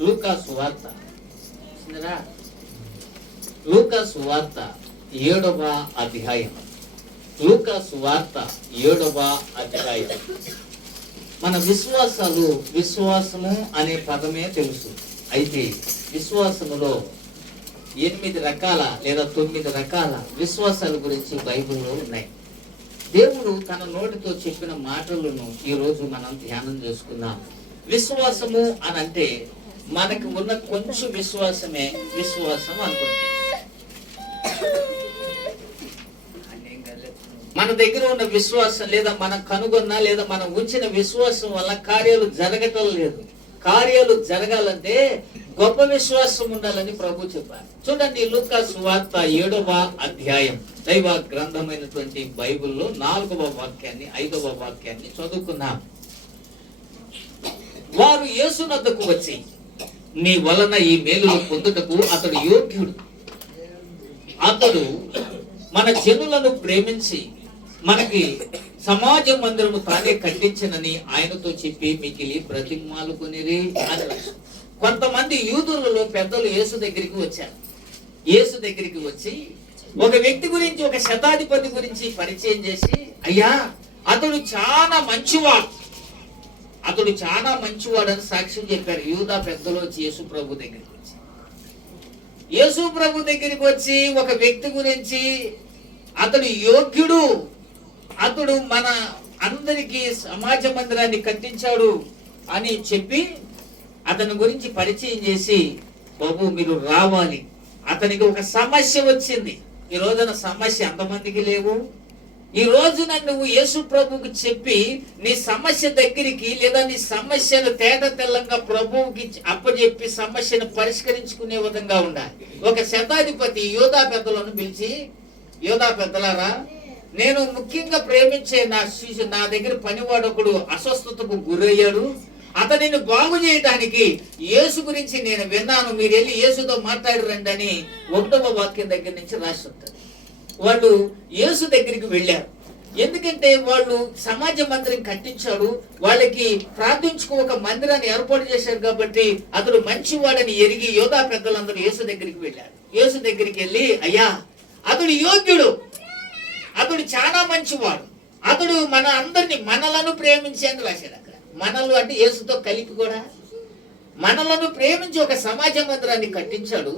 లూకా సువార్త లూకా సువార్త 7వ అధ్యాయం. లూకా సువార్త 7వ అధ్యాయం. మన విశ్వాసము అనే పదమే తెలుసు. అయితే విశ్వాసములో 8 రకాల లేదా 9 రకాల విశ్వాసాల గురించి బైబిల్లో ఉన్నాయి. దేవుడు తన నోటితో చెప్పిన మాటలను ఈరోజు మనం ధ్యానం చేసుకుందాం. విశ్వాసము అని అంటే మనకు ఉన్న కొంచెం విశ్వాసమే విశ్వాసం అనుకుంటుంది. మన దగ్గర ఉన్న విశ్వాసం లేదా మనం కనుగొన్న లేదా మనం ఉంచిన విశ్వాసం వల్ల కార్యాలు జరగటం లేదు. కార్యాలు జరగాలంటే గొప్ప విశ్వాసం ఉండాలని ప్రభు చెప్పారు. చూడండి, లూకా సువార్త 7వ అధ్యాయం దైవ గ్రంథమైనటువంటి బైబిల్లో 4వ వాక్యాన్ని 5వ వాక్యాన్ని చదువుకున్నాం. వారు యేసునద్దకు వచ్చి, నీ వలన ఈ మేలులు పొందుటకు అతడు యోగ్యుడు, అతడు మన జనులను ప్రేమించి మనకి సమాజ మందిరము తానే కట్టించనని ఆయనతో చెప్పి మిగిలి బ్రతిమాలుకొనిరి అని. కొంతమంది యూదులలో పెద్దలు యేసు దగ్గరికి వచ్చారు. యేసు దగ్గరికి వచ్చి ఒక వ్యక్తి గురించి, ఒక శతాధిపతి గురించి పరిచయం చేసి, అయ్యా అతడు చాలా మంచివాడు, అతడు చాలా మంచివాడు అని సాక్ష్యం చెప్పారు. యూదా పెద్దలు వచ్చి యేసు ప్రభు దగ్గరికి వచ్చి ఒక వ్యక్తి గురించి, అతడు యోగ్యుడు, అతడు మన అందరికీ సమాజ మందిరాన్ని కట్టించాడు అని చెప్పి అతని గురించి పరిచయం చేసి, బాబు మీరు రావాలి, అతనికి ఒక సమస్య వచ్చింది. ఈ రోజున సమస్య ఎంతమందికి లేవు? ఈ రోజున నువ్వు యేసు ప్రభువుకి చెప్పి నీ సమస్య దగ్గరికి లేదా నీ సమస్యను తేట తెల్లంగా ప్రభువుకి అప్పచెప్పి సమస్యను పరిష్కరించుకునే విధంగా ఉండాలి. ఒక శతాధిపతి యోధా పెద్దలను పిలిచి, యోధా పెద్దలారా, నేను ముఖ్యంగా ప్రేమించే నా దగ్గర పనివాడు ఒకడు అస్వస్థతకు గురయ్యాడు, అతనిని బాగు చేయడానికి యేసు గురించి నేను విన్నాను, మీరు వెళ్ళి యేసుతో మాట్లాడి రండి అని 1వ వాక్యం దగ్గర నుంచి రాసి ఉంటారు. వాళ్ళు యేసు దగ్గరికి వెళ్ళారు. ఎందుకంటే వాళ్ళు సమాజ మందిరం కట్టించాడు, వాళ్ళకి ప్రార్థించుకో ఒక మందిరాన్ని ఏర్పాటు చేశారు కాబట్టి అతడు మంచివాడని ఎరిగి యోధా పెద్దలందరూ యేసు దగ్గరికి వెళ్ళారు. యేసు దగ్గరికి వెళ్ళి, అయ్యా అతడు యోగ్యుడు, అతడు చాలా మంచివాడు, అతడు మన అందరినీ మనలను ప్రేమించి అని రాశాడు. అక్కడ మనలు అంటే యేసుతో కలిపి కూడా మనలను ప్రేమించి ఒక సమాజ మందిరాన్ని కట్టించాడు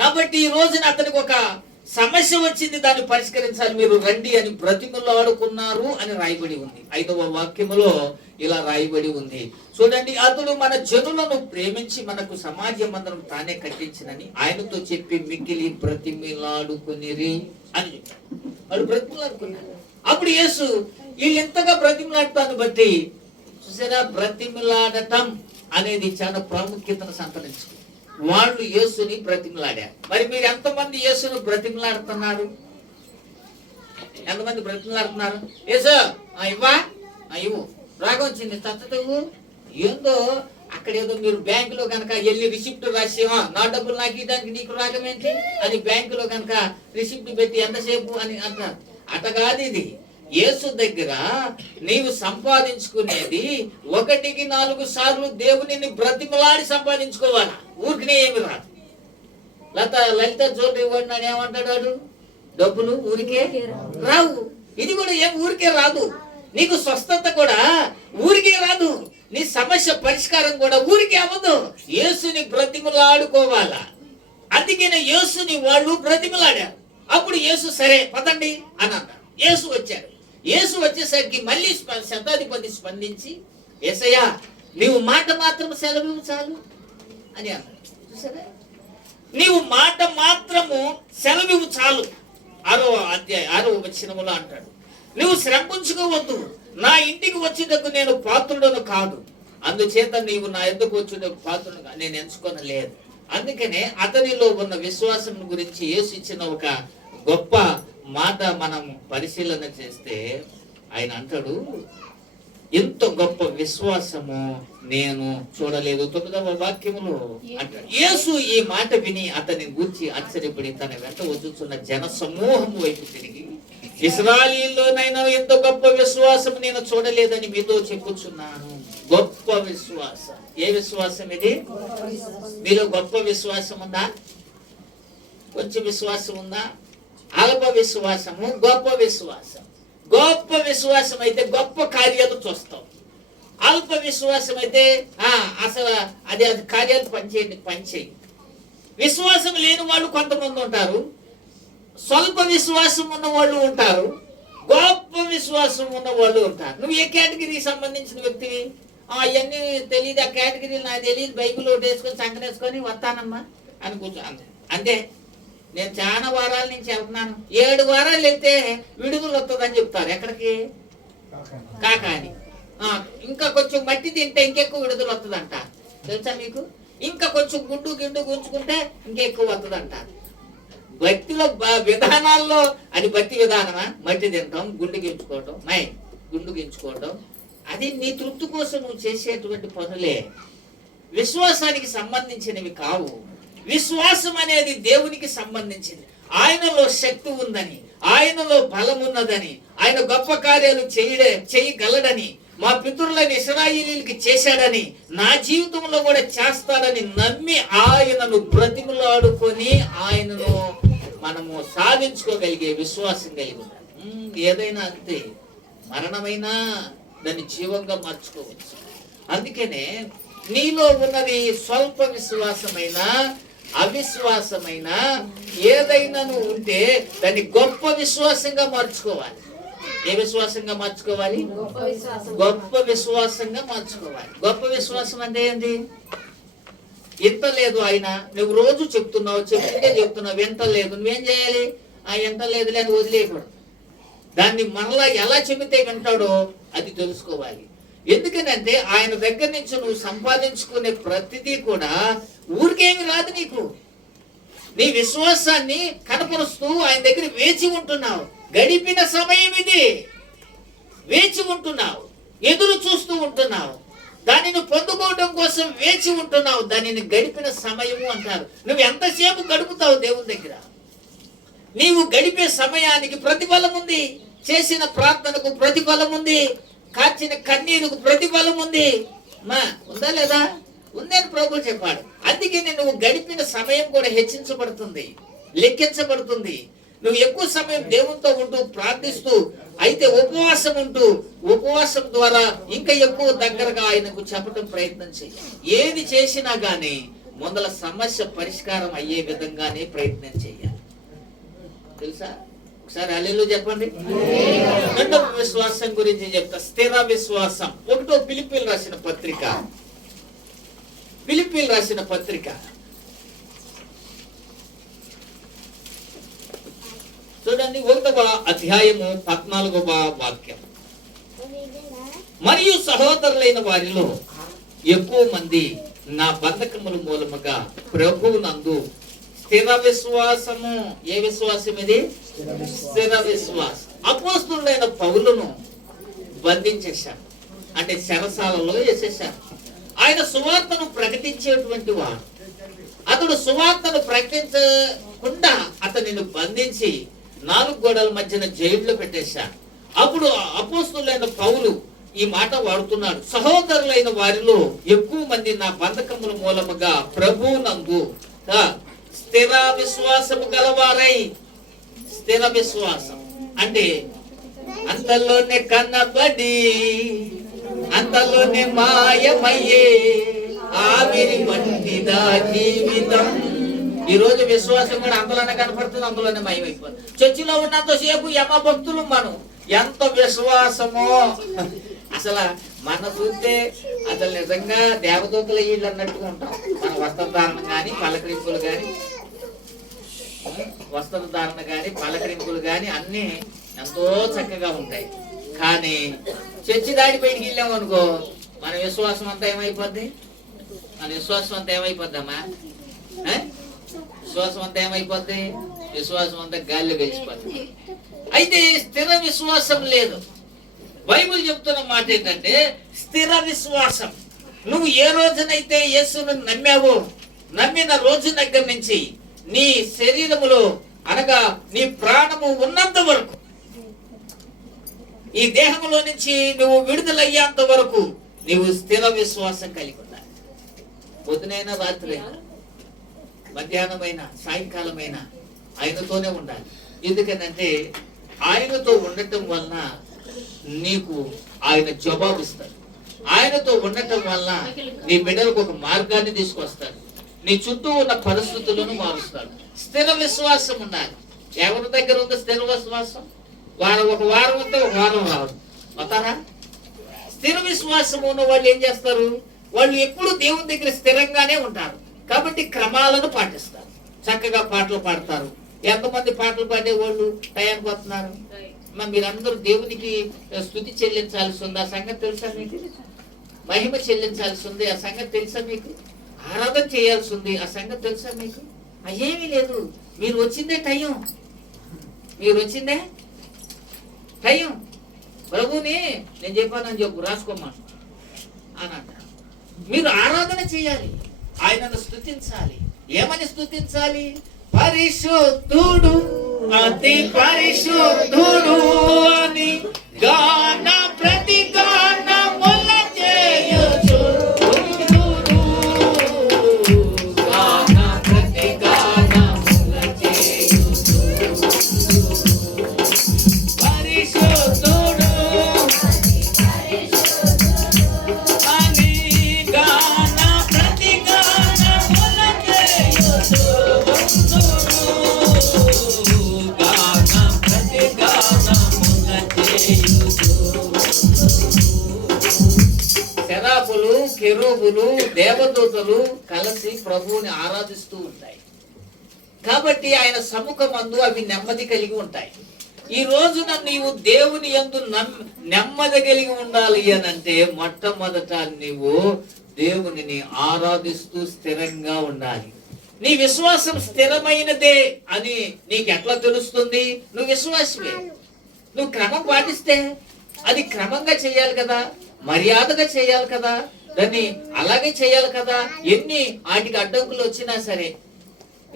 కాబట్టి ఈ రోజున అతనికి ఒక సమస్య వచ్చింది, దాన్ని పరిష్కరించాలి, మీరు రండి అని బ్రతిమలాడుకున్నారు అని రాయబడి ఉంది. 5వ వాక్యములో ఇలా రాయబడి ఉంది. చూడండి, అతడు మన జనులను ప్రేమించి మనకు సమాజ మందిరం తానే కట్టించినని ఆయనతో చెప్పి మిగిలి బ్రతిమలాడుకునిరి అని చెప్పాడు. వాడు బ్రతిమలాడుకున్నాడు. అప్పుడు యేసు వీళ్ళు ఎంతగా బ్రతిమలాడటాన్ని బట్టి చూసారా, బ్రతిమలాడటం అనేది చాలా ప్రాముఖ్యతను సంతరించుకుంది. వాళ్ళు యేసుని బ్రతిమలాడారు. మరి మీరు ఎంతమంది యేసుని బ్రతిమలాడుతున్నారు? ఎంతమంది బ్రతిమలాడుతున్నారు? యేసు ఇవ్వా ఇవ్వు, రాగం వచ్చింది తత్తవు ఏందో అక్కడ ఏదో మీరు బ్యాంకులో కనుక వెళ్ళి రిసిప్ట్ రాసేవా, నా డబ్బులు నాకు ఇవ్వడానికి నీకు రాగం ఏంటి అని బ్యాంకులో కనుక రిసిప్ట్ పెట్టి ఎంతసేపు అని అంటారు. అటగాది ఇది. యేసు దగ్గర నీవు సంపాదించుకునేది 1కి 4 సార్లు దేవుని బ్రతిమలాడి సంపాదించుకోవాలా, ఊరికినే ఏమి రాదు. లలిత జోలు ఇవ్వండి అని ఏమంటాడు, డబ్బులు ఊరికే రావు. ఇది కూడా ఏం ఊరికే రాదు. నీకు స్వస్థత కూడా ఊరికే రాదు, నీ సమస్య పరిష్కారం కూడా ఊరికే అవ్వదు. యేసుని బ్రతిమలాడుకోవాలా. అందుకనే యేసుని వాళ్ళు బ్రతిమలాడారు. అప్పుడు యేసు సరే పదండి అని అన్నారు. యేసు వచ్చారు. యేసు వచ్చేసరికి మళ్ళీ శతాధిపతి స్పందించి, యేసయ్యా నీవు మాట మాత్రం సెలవు చాలు అని అన్నాడు. చూసారా, నీవు మాట మాత్రము సెలవు చాలు. 6వ వచనములో అంటాడు, నువ్వు శ్రమించుకోవద్దు, నా ఇంటికి వచ్చేటకు నేను పాత్రుడను కాదు, అందుచేత నీవు నా ఎద్దకు వచ్చేటకు పాత్రుడు నేను ఎంచుకోనలేదు. అందుకనే అతనిలో ఉన్న విశ్వాసం గురించి యేసు ఇచ్చిన ఒక గొప్ప మాట మనం పరిశీలన చేస్తే ఆయన అంటాడు, ఎంత గొప్ప విశ్వాసము నేను చూడలేదు. 9వ వాక్యములో అంటాడు. యేసు ఈ మాట విని అతని గూర్చి ఆశ్చర్యపడి తన వెంట వచ్చుచున్న జన సమూహం వైపు తిరిగి, ఇశ్రాయేలులోనైనా ఎంత గొప్ప విశ్వాసం నేను చూడలేదని మీతో చెప్పుచున్నాను. గొప్ప విశ్వాసం. ఏ విశ్వాసం ఇది? మీలో గొప్ప విశ్వాసం ఉందా? కొంచెం విశ్వాసం ఉందా? అల్ప విశ్వాసము, గొప్ప విశ్వాసం. గొప్ప విశ్వాసం అయితే గొప్ప కార్యాలు చూస్తాం. అల్ప విశ్వాసం అయితే అసలు అది కార్యాలు పనిచేయి. విశ్వాసం లేని వాళ్ళు కొంతమంది ఉంటారు, స్వల్ప విశ్వాసం ఉన్న వాళ్ళు ఉంటారు, గొప్ప విశ్వాసం ఉన్న వాళ్ళు ఉంటారు. నువ్వు ఏ కేటగిరీకి సంబంధించిన వ్యక్తివి? అవన్నీ తెలియదు, ఆ కేటగిరీలు నాకు తెలియదు, బైబిల్ ఒకటి వేసుకొని సంకనేసుకొని వస్తానమ్మా అని కూర్చో అంతే. నేను చాలా వారాల నుంచి వెళ్తున్నాను, 7 వారాలు వెళ్తే విడుదల వస్తుందని చెప్తారు. ఎక్కడికి? కాకాని. ఇంకా కొంచెం మట్టి తింటే ఇంకెక్కువ విడుదల వస్తుందంట, తెలుసా మీకు? ఇంకా కొంచెం గుండు గుంజుకుంటే ఇంకెక్కువ వస్తుందంట. భక్తిలో విధానాల్లో అది భక్తి విధానమా? మట్టి తింటాం, గుండు గించుకోవటం అది నీ తృప్తి కోసం నువ్వు చేసేటువంటి పనులే, విశ్వాసానికి సంబంధించినవి కావు. విశ్వాసం అనేది దేవునికి సంబంధించింది. ఆయనలో శక్తి ఉందని, ఆయనలో బలం ఉన్నదని, ఆయన గొప్ప కార్యాలు చేయగలడని, మా పితరులని ఇశ్రాయేలీయులకి చేశాడని, నా జీవితంలో కూడా చేస్తాడని నమ్మి ఆయనను బ్రతిమలాడుకొని ఆయనను మనము సాధించుకోగలిగే విశ్వాసం కలిగి ఉండాలి. ఏదైనా అంతే, మరణమైనా దాన్ని జీవంగా మార్చుకోవచ్చు. అందుకనే నీలో ఉన్నది స్వల్ప విశ్వాసమైన, అవిశ్వాసమైన ఏదైనా ఉంటే దాన్ని గొప్ప విశ్వాసంగా మార్చుకోవాలి. ఏ విశ్వాసంగా మార్చుకోవాలి? గొప్ప విశ్వాసంగా మార్చుకోవాలి. గొప్ప విశ్వాసం అంటే ఏంటి? ఎంత లేదు ఆయన, నువ్వు రోజు చెప్తున్నావు, ఎంత లేదు, నువ్వేం చేయాలి? ఎంత లేదు అని వదిలేయకూడదు. దాన్ని మనలా ఎలా చెబితే వింటాడో అది తెలుసుకోవాలి. ఎందుకనంటే ఆయన దగ్గర నుంచి నువ్వు సంపాదించుకునే ప్రతిదీ కూడా ఊరికేమి రాదు. నీకు నీ విశ్వాసాన్ని కనపరుస్తూ ఆయన దగ్గర వేచి ఉంటున్నావు. గడిపిన సమయం ఇది, వేచి ఉంటున్నావు, ఎదురు చూస్తూ ఉంటున్నావు, దానిని పొందుకోవడం కోసం వేచి ఉంటున్నావు. దానిని గడిపిన సమయము అంటారు. నువ్వు ఎంతసేపు గడుపుతావు దేవుని దగ్గర? నీవు గడిపే సమయానికి ప్రతిఫలం ఉంది, చేసిన ప్రార్థనకు ప్రతిఫలం ఉంది, కార్చిన కన్నీరుకు ప్రతిఫలం ఉంది. ఉందా లేదా? ఉందని ప్రభువు చెప్పాడు. అందుకే నువ్వు గడిపిన సమయం కూడా హెచ్చించబడుతుంది, లెక్కించబడుతుంది. నువ్వు ఎక్కువ సమయం దేవునితో ఉంటూ ప్రార్థిస్తూ అయితే ఉపవాసం ద్వారా ఇంకా ఎక్కువ దగ్గరగా ఆయనకు చెప్పడం ప్రయత్నం చేయి. ఏది చేసినా గానీ ముందల సమస్య పరిష్కారం అయ్యే విధంగానే ప్రయత్నం చేయాలి. తెలుసా? ఒకసారి హల్లెలూయా చెప్పండి. రెండవ విశ్వాసం గురించి చెప్తా, స్థిర విశ్వాసం. 1 ఫిలిప్పీలు రాసిన పత్రిక చూడండి, 1వ అధ్యాయము 14వ వాక్యం. మరియు సహోదరులైన వారిలో ఎక్కువ మంది నా బంధకముల మూలముగా ప్రభువునందు స్థిర విశ్వాసము. ఏ విశ్వాసం ఇది? స్థిర విశ్వాసం. అపోస్తలుడైన పౌలును బంధించేశారు, అంటే చెరసాలలో వేసేశారు. ఆయన సువార్తను ప్రకటించేటువంటి వాడు. అతడు సువార్తను ప్రకటించకుండా అతనిని బంధించి 4 గోడల మధ్యన జైల్లో పెట్టేశారు. అప్పుడు అపోస్తలుడైన పౌలు ఈ మాట వాడుతున్నాడు, సహోదరులైన వారిలో ఎక్కువ మంది నా బంధకముల మూలముగా ప్రభువునందు స్థిర విశ్వాసము గలవారై. స్థిర విశ్వాసం అంటే అంతలోనే కన్నబడి అంతలోనే మాయమయ్యే ఆవిరి వంటిదా జీవితం. ఈ రోజు విశ్వాసం కూడా అంతలోనే కనపడుతుంది, అందులోనే మాయమైపోతుంది. చర్చిలో ఉన్నంత సేపు యమ భక్తులు మనం ఎంత విశ్వాసమో. అసలు మన చూస్తే అసలు నిజంగా దేవదూతల ఇళ్ళు అన్నట్టుగా ఉంటాం. మన వస్త్రధారణ కానీ పలకరింపులు కానీ అన్నీ ఎంతో చక్కగా ఉంటాయి. కానీ చర్చి దాటి బయటికి వెళ్ళాము అనుకో, మన విశ్వాసం అంతా ఏమైపోద్ది? ఏమైపోద్దమ్మా? విశ్వాసం అంతా గాలిలో గెలిచిపోద్ది. అయితే స్థిర విశ్వాసం లేదు. బైబిల్ చెప్తున్న మాట ఏంటంటే స్థిర విశ్వాసం. నువ్వు ఏ రోజునైతే యేసును నమ్మావో, నమ్మిన రోజు దగ్గర నుంచి నీ శరీరములో అనగా నీ ప్రాణము ఉన్నంత వరకు, ఈ దేహంలో నుంచి నువ్వు విడుదలయ్యేంత వరకు నీవు స్థిర విశ్వాసం కలిగి ఉండాలి. పొద్దునైనా రాత్రి అయినా మధ్యాహ్నమైనా సాయంకాలమైనా ఆయనతోనే ఉండాలి. ఎందుకనంటే ఆయనతో ఉండటం వలన నీకు ఆయన జవాబిస్తాడు. ఆయనతో ఉండటం వలన నీ బిడ్డలకు ఒక మార్గాన్ని తీసుకొస్తాడు. నీ చుట్టూ ఉన్న పరిస్థితులను మారుస్తాడు. స్థిర విశ్వాసం ఉండాలి. ఎవరి దగ్గర ఉందో స్థిర విశ్వాసం? ఒక వారం ఉంటే ఒక వారం రాదు, వస్తారా? స్థిర విశ్వాసం ఉన్న వాళ్ళు ఏం చేస్తారు? వాళ్ళు ఎప్పుడు దేవుని దగ్గర స్థిరంగానే ఉంటారు. కాబట్టి క్రమాలను పాటిస్తారు. చక్కగా పాటలు పాడతారు. ఎంతమంది పాటలు పాడేవాళ్ళు టయానికి వస్తున్నారు? మీరందరూ దేవునికి స్తుతి చెల్లించాల్సి ఉంది. ఆ సంగతి తెలుసా మీకు? మహిమ చెల్లించాల్సి ఉంది. ఆ సంగతి తెలుసా మీకు? ఆరాధన చేయాల్సి ఉంది. ఆ సంగతి తెలుసా మీకు? అయ్యేమీ లేదు. మీరు వచ్చిందే టైం. మీరు వచ్చిందే టైం. ప్రభుని నేను చెప్పానని చెప్పు, రాసుకోమా అని అంటారు. మీరు ఆరాధన చేయాలి, ఆయనను స్తుతించాలి. ఏమని స్తుతించాలి? పరిశుద్ధుడు, అతి పరిశుద్ధుడు అని గాన ప్రతి గానముల చేయుచు, గాన ప్రతి గానముల చేయుచు, పరిశుద్ధుడు అని గాన ప్రతి గానముల చేయుచు, శరాపులు, కెరూబులు, దేవదూతలు కలిసి ప్రభువుని ఆరాధిస్తూ ఉంటాయి. కాబట్టి ఆయన సముఖమందు అవి నెమ్మది కలిగి ఉంటాయి. ఈ రోజున నీవు దేవుని యందు నెమ్మది కలిగి ఉండాలి అనంటే మొట్టమొదట నీవు దేవునిని ఆరాధిస్తూ స్థిరంగా ఉండాలి. నీ విశ్వాసం స్థిరమైనదే అని నీకు ఎట్లా తెలుస్తుంది? నువ్వు విశ్వాసమే. నువ్వు క్రమం పాటిస్తే అది క్రమంగా చేయాలి కదా, మర్యాదగా చేయాలి కదా, దాన్ని అలాగే చేయాలి కదా. ఎన్ని వాటికి అడ్డంకులు వచ్చినా సరే.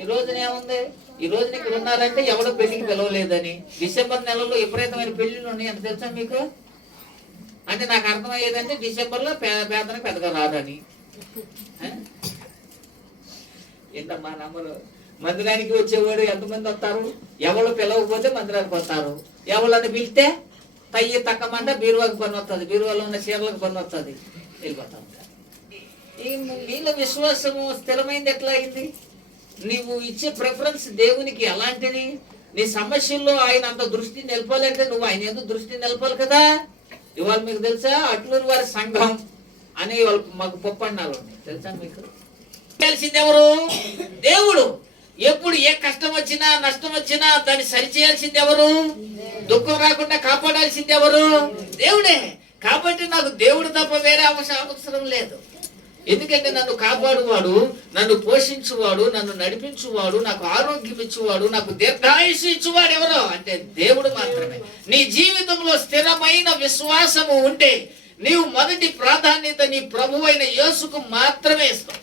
ఈ రోజున ఏముంది? ఈ రోజున ఇక్కడ ఉన్నారంటే ఎవడో పెళ్లికి పిలవలేదని. డిసెంబర్ నెలలో విపరీతమైన పెళ్లిళ్ళు ఉన్నాయి అని తెలుసా మీకు? అంటే నాకు అర్థమయ్యేదంటే డిసెంబర్లో పేదనకు పెద్దగా రాదని. ఏంటమ్మా నమ్మరు? మందిరానికి వచ్చేవాడు ఎంతమంది వస్తారు? ఎవరు పిలవకపోతే మందిరానికి వస్తారు. ఎవరిని పిలిస్తే తయ్యి తక్కమంట బీరువాకి పని వస్తుంది, బీరువాలో ఉన్న చీరలకు పని వస్తుంది, వెళ్ళిపోతా ఉంటారు. వీళ్ళ విశ్వాసము స్థిరమైంది ఎట్లా అయింది? నీవు ఇచ్చే ప్రిఫరెన్స్ దేవునికి ఎలాంటిది? నీ సమస్యల్లో ఆయన అంత దృష్టి నిలపాలంటే నువ్వు ఆయన ఎందుకు దృష్టి నిలపాలి కదా. ఇవాళ మీకు తెలుసా, అట్లూరు వారి సంఘం అనే వాళ్ళు మాకు పప్పన్నాలు ఉన్నాయి తెలుసా మీకు? తెలిసింది ఎవరు? దేవుడు. ఎప్పుడు ఏ కష్టం వచ్చినా నష్టం వచ్చినా దాన్ని సరిచేయాల్సింది ఎవరు? దుఃఖం రాకుండా కాపాడాల్సింది ఎవరు? దేవుడే. కాబట్టి నాకు దేవుడు తప్ప వేరే అవసరం లేదు. ఎందుకంటే నన్ను కాపాడువాడు, నన్ను పోషించువాడు, నన్ను నడిపించువాడు, నాకు ఆరోగ్యం ఇచ్చువాడు, నాకు దీర్ఘాయుష్ ఇచ్చువాడు ఎవరో అంటే దేవుడు మాత్రమే. నీ జీవితంలో స్థిరమైన విశ్వాసము ఉంటే నీవు మొదటి ప్రాధాన్యత నీ ప్రభువైన యేసుకు మాత్రమే ఇస్తావు.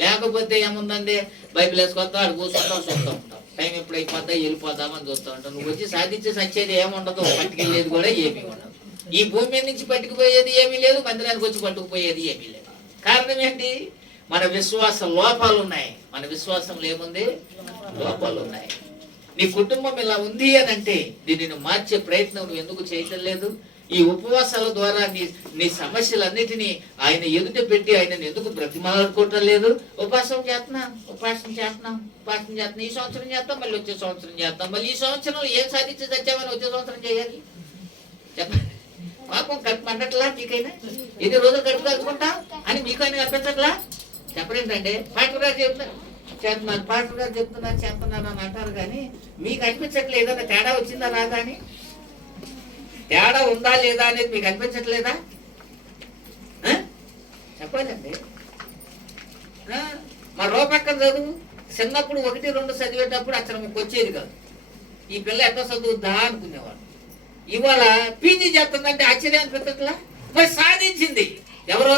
లేకపోతే ఏముందండి, బైబిల్ వేసుకొస్తా అడు కూర్చుంటావు, చూస్తూ ఉంటావు. టైం ఎప్పుడు అయిపోతా వెళ్ళిపోతామని చూస్తూ ఉంటావు. నువ్వు వచ్చి సాధించి సచ్చేది ఏముండదు, పట్టుకెళ్ళేది కూడా ఏమీ ఉండదు. ఈ భూమి మీద నుంచి పట్టుకుపోయేది ఏమీ లేదు, మందిరానికి వచ్చి పట్టుకుపోయేది ఏమీ లేదు. కారణం ఏంటి? మన విశ్వాస లోపాలు ఉన్నాయి. మన విశ్వాసంలో ఏముంది? లోపాలు ఉన్నాయి. నీ కుటుంబం ఇలా ఉంది అని అంటే దీనిని మార్చే ప్రయత్నం నువ్వు ఎందుకు చేయటం లేదు? ఈ ఉపవాసాల ద్వారా నీ సమస్యలన్నిటినీ ఆయన ఎదుట పెట్టి ఆయన ఎందుకు బ్రతిమాలుకోవటం లేదు? ఉపాసం చేస్తున్నాం. ఈ సంవత్సరం చేస్తాం, మళ్ళీ వచ్చే సంవత్సరం చేస్తాం. మళ్ళీ ఈ సంవత్సరం ఏం సాధించి తెచ్చామని వచ్చే సంవత్సరం చేయాలి. చెప్పండి. పాపం కడుపు మండట్లా మీకైనా? ఎన్ని రోజులు కడుపు కలుపుకుంటా అని మీకైనా కనిపించట్లా? చెప్పలేంటండి. పాస్టర్ గారు చెప్తున్నారు, పాస్టర్ గారు చెప్తున్నాను అని అంటారు కానీ మీకు అనిపించట్లేదు ఏదైనా తేడా వచ్చిందా రాదా అని? తేడా ఉందా లేదా అనేది మీకు అనిపించట్లేదా? చెప్పాలండి. మా రూపక్కన చదువు చిన్నప్పుడు 1, 2 చదివేటప్పుడు అక్షరం వచ్చేది కాదు. ఈ పిల్ల ఎట్లా చదువుద్దా అనుకునేవాడు. ఇవాళ పీజీ చేస్తుందంటే ఆశ్చర్యం అనిపించట్లా? మరి సాధించింది ఎవరు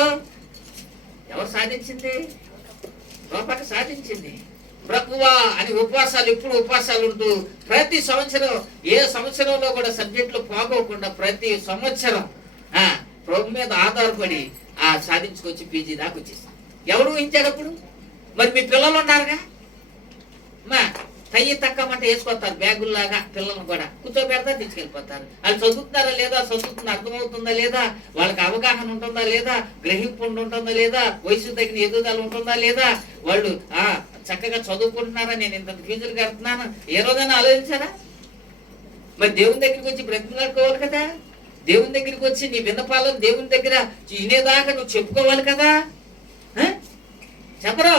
సాధించింది? రూపక్క సాధించింది. ప్రభువా అని ఉపవాసాలు, ఇప్పుడు ఉపవాసాలు ఉంటూ ప్రతి సంవత్సరం ఏ సంవత్సరంలో కూడా సబ్జెక్టులు పోగోకుండా ప్రతి సంవత్సరం ప్రభు మీద ఆధారపడి సాధించుకొచ్చి పీజీ దాకా వచ్చేసాను. ఎవరు ఊహించాడు అప్పుడు? మరి మీ పిల్లలు ఉన్నారుగా, మా తయ్యి తక్కమంటే వేసుకొస్తారు బ్యాగుల్లాగా. పిల్లలను కూడా కూర్చోబెడతారు, తీసుకెళ్ళిపోతారు. వాళ్ళు చదువుతున్నారా లేదా, చదువుతున్న అర్థమవుతుందా లేదా, వాళ్ళకి అవగాహన ఉంటుందా లేదా, గ్రహింపు ఉంటుందా లేదా, వయసు తగిన ఎదుగుదల ఉంటుందా లేదా, వాళ్ళు చక్కగా చదువుకుంటున్నారా, నేను ఇంత ఫీజులు కడుతున్నాను, ఏ రోజైనా ఆలోచించారా? మరి దేవుని దగ్గరికి వచ్చి బ్రతిమలాడుకోవాలి కదా, దేవుని దగ్గరికి వచ్చి నీ విన్నపాలను దేవుని దగ్గర వినేదాకా నువ్వు చెప్పుకోవాలి కదా. చెప్పరు,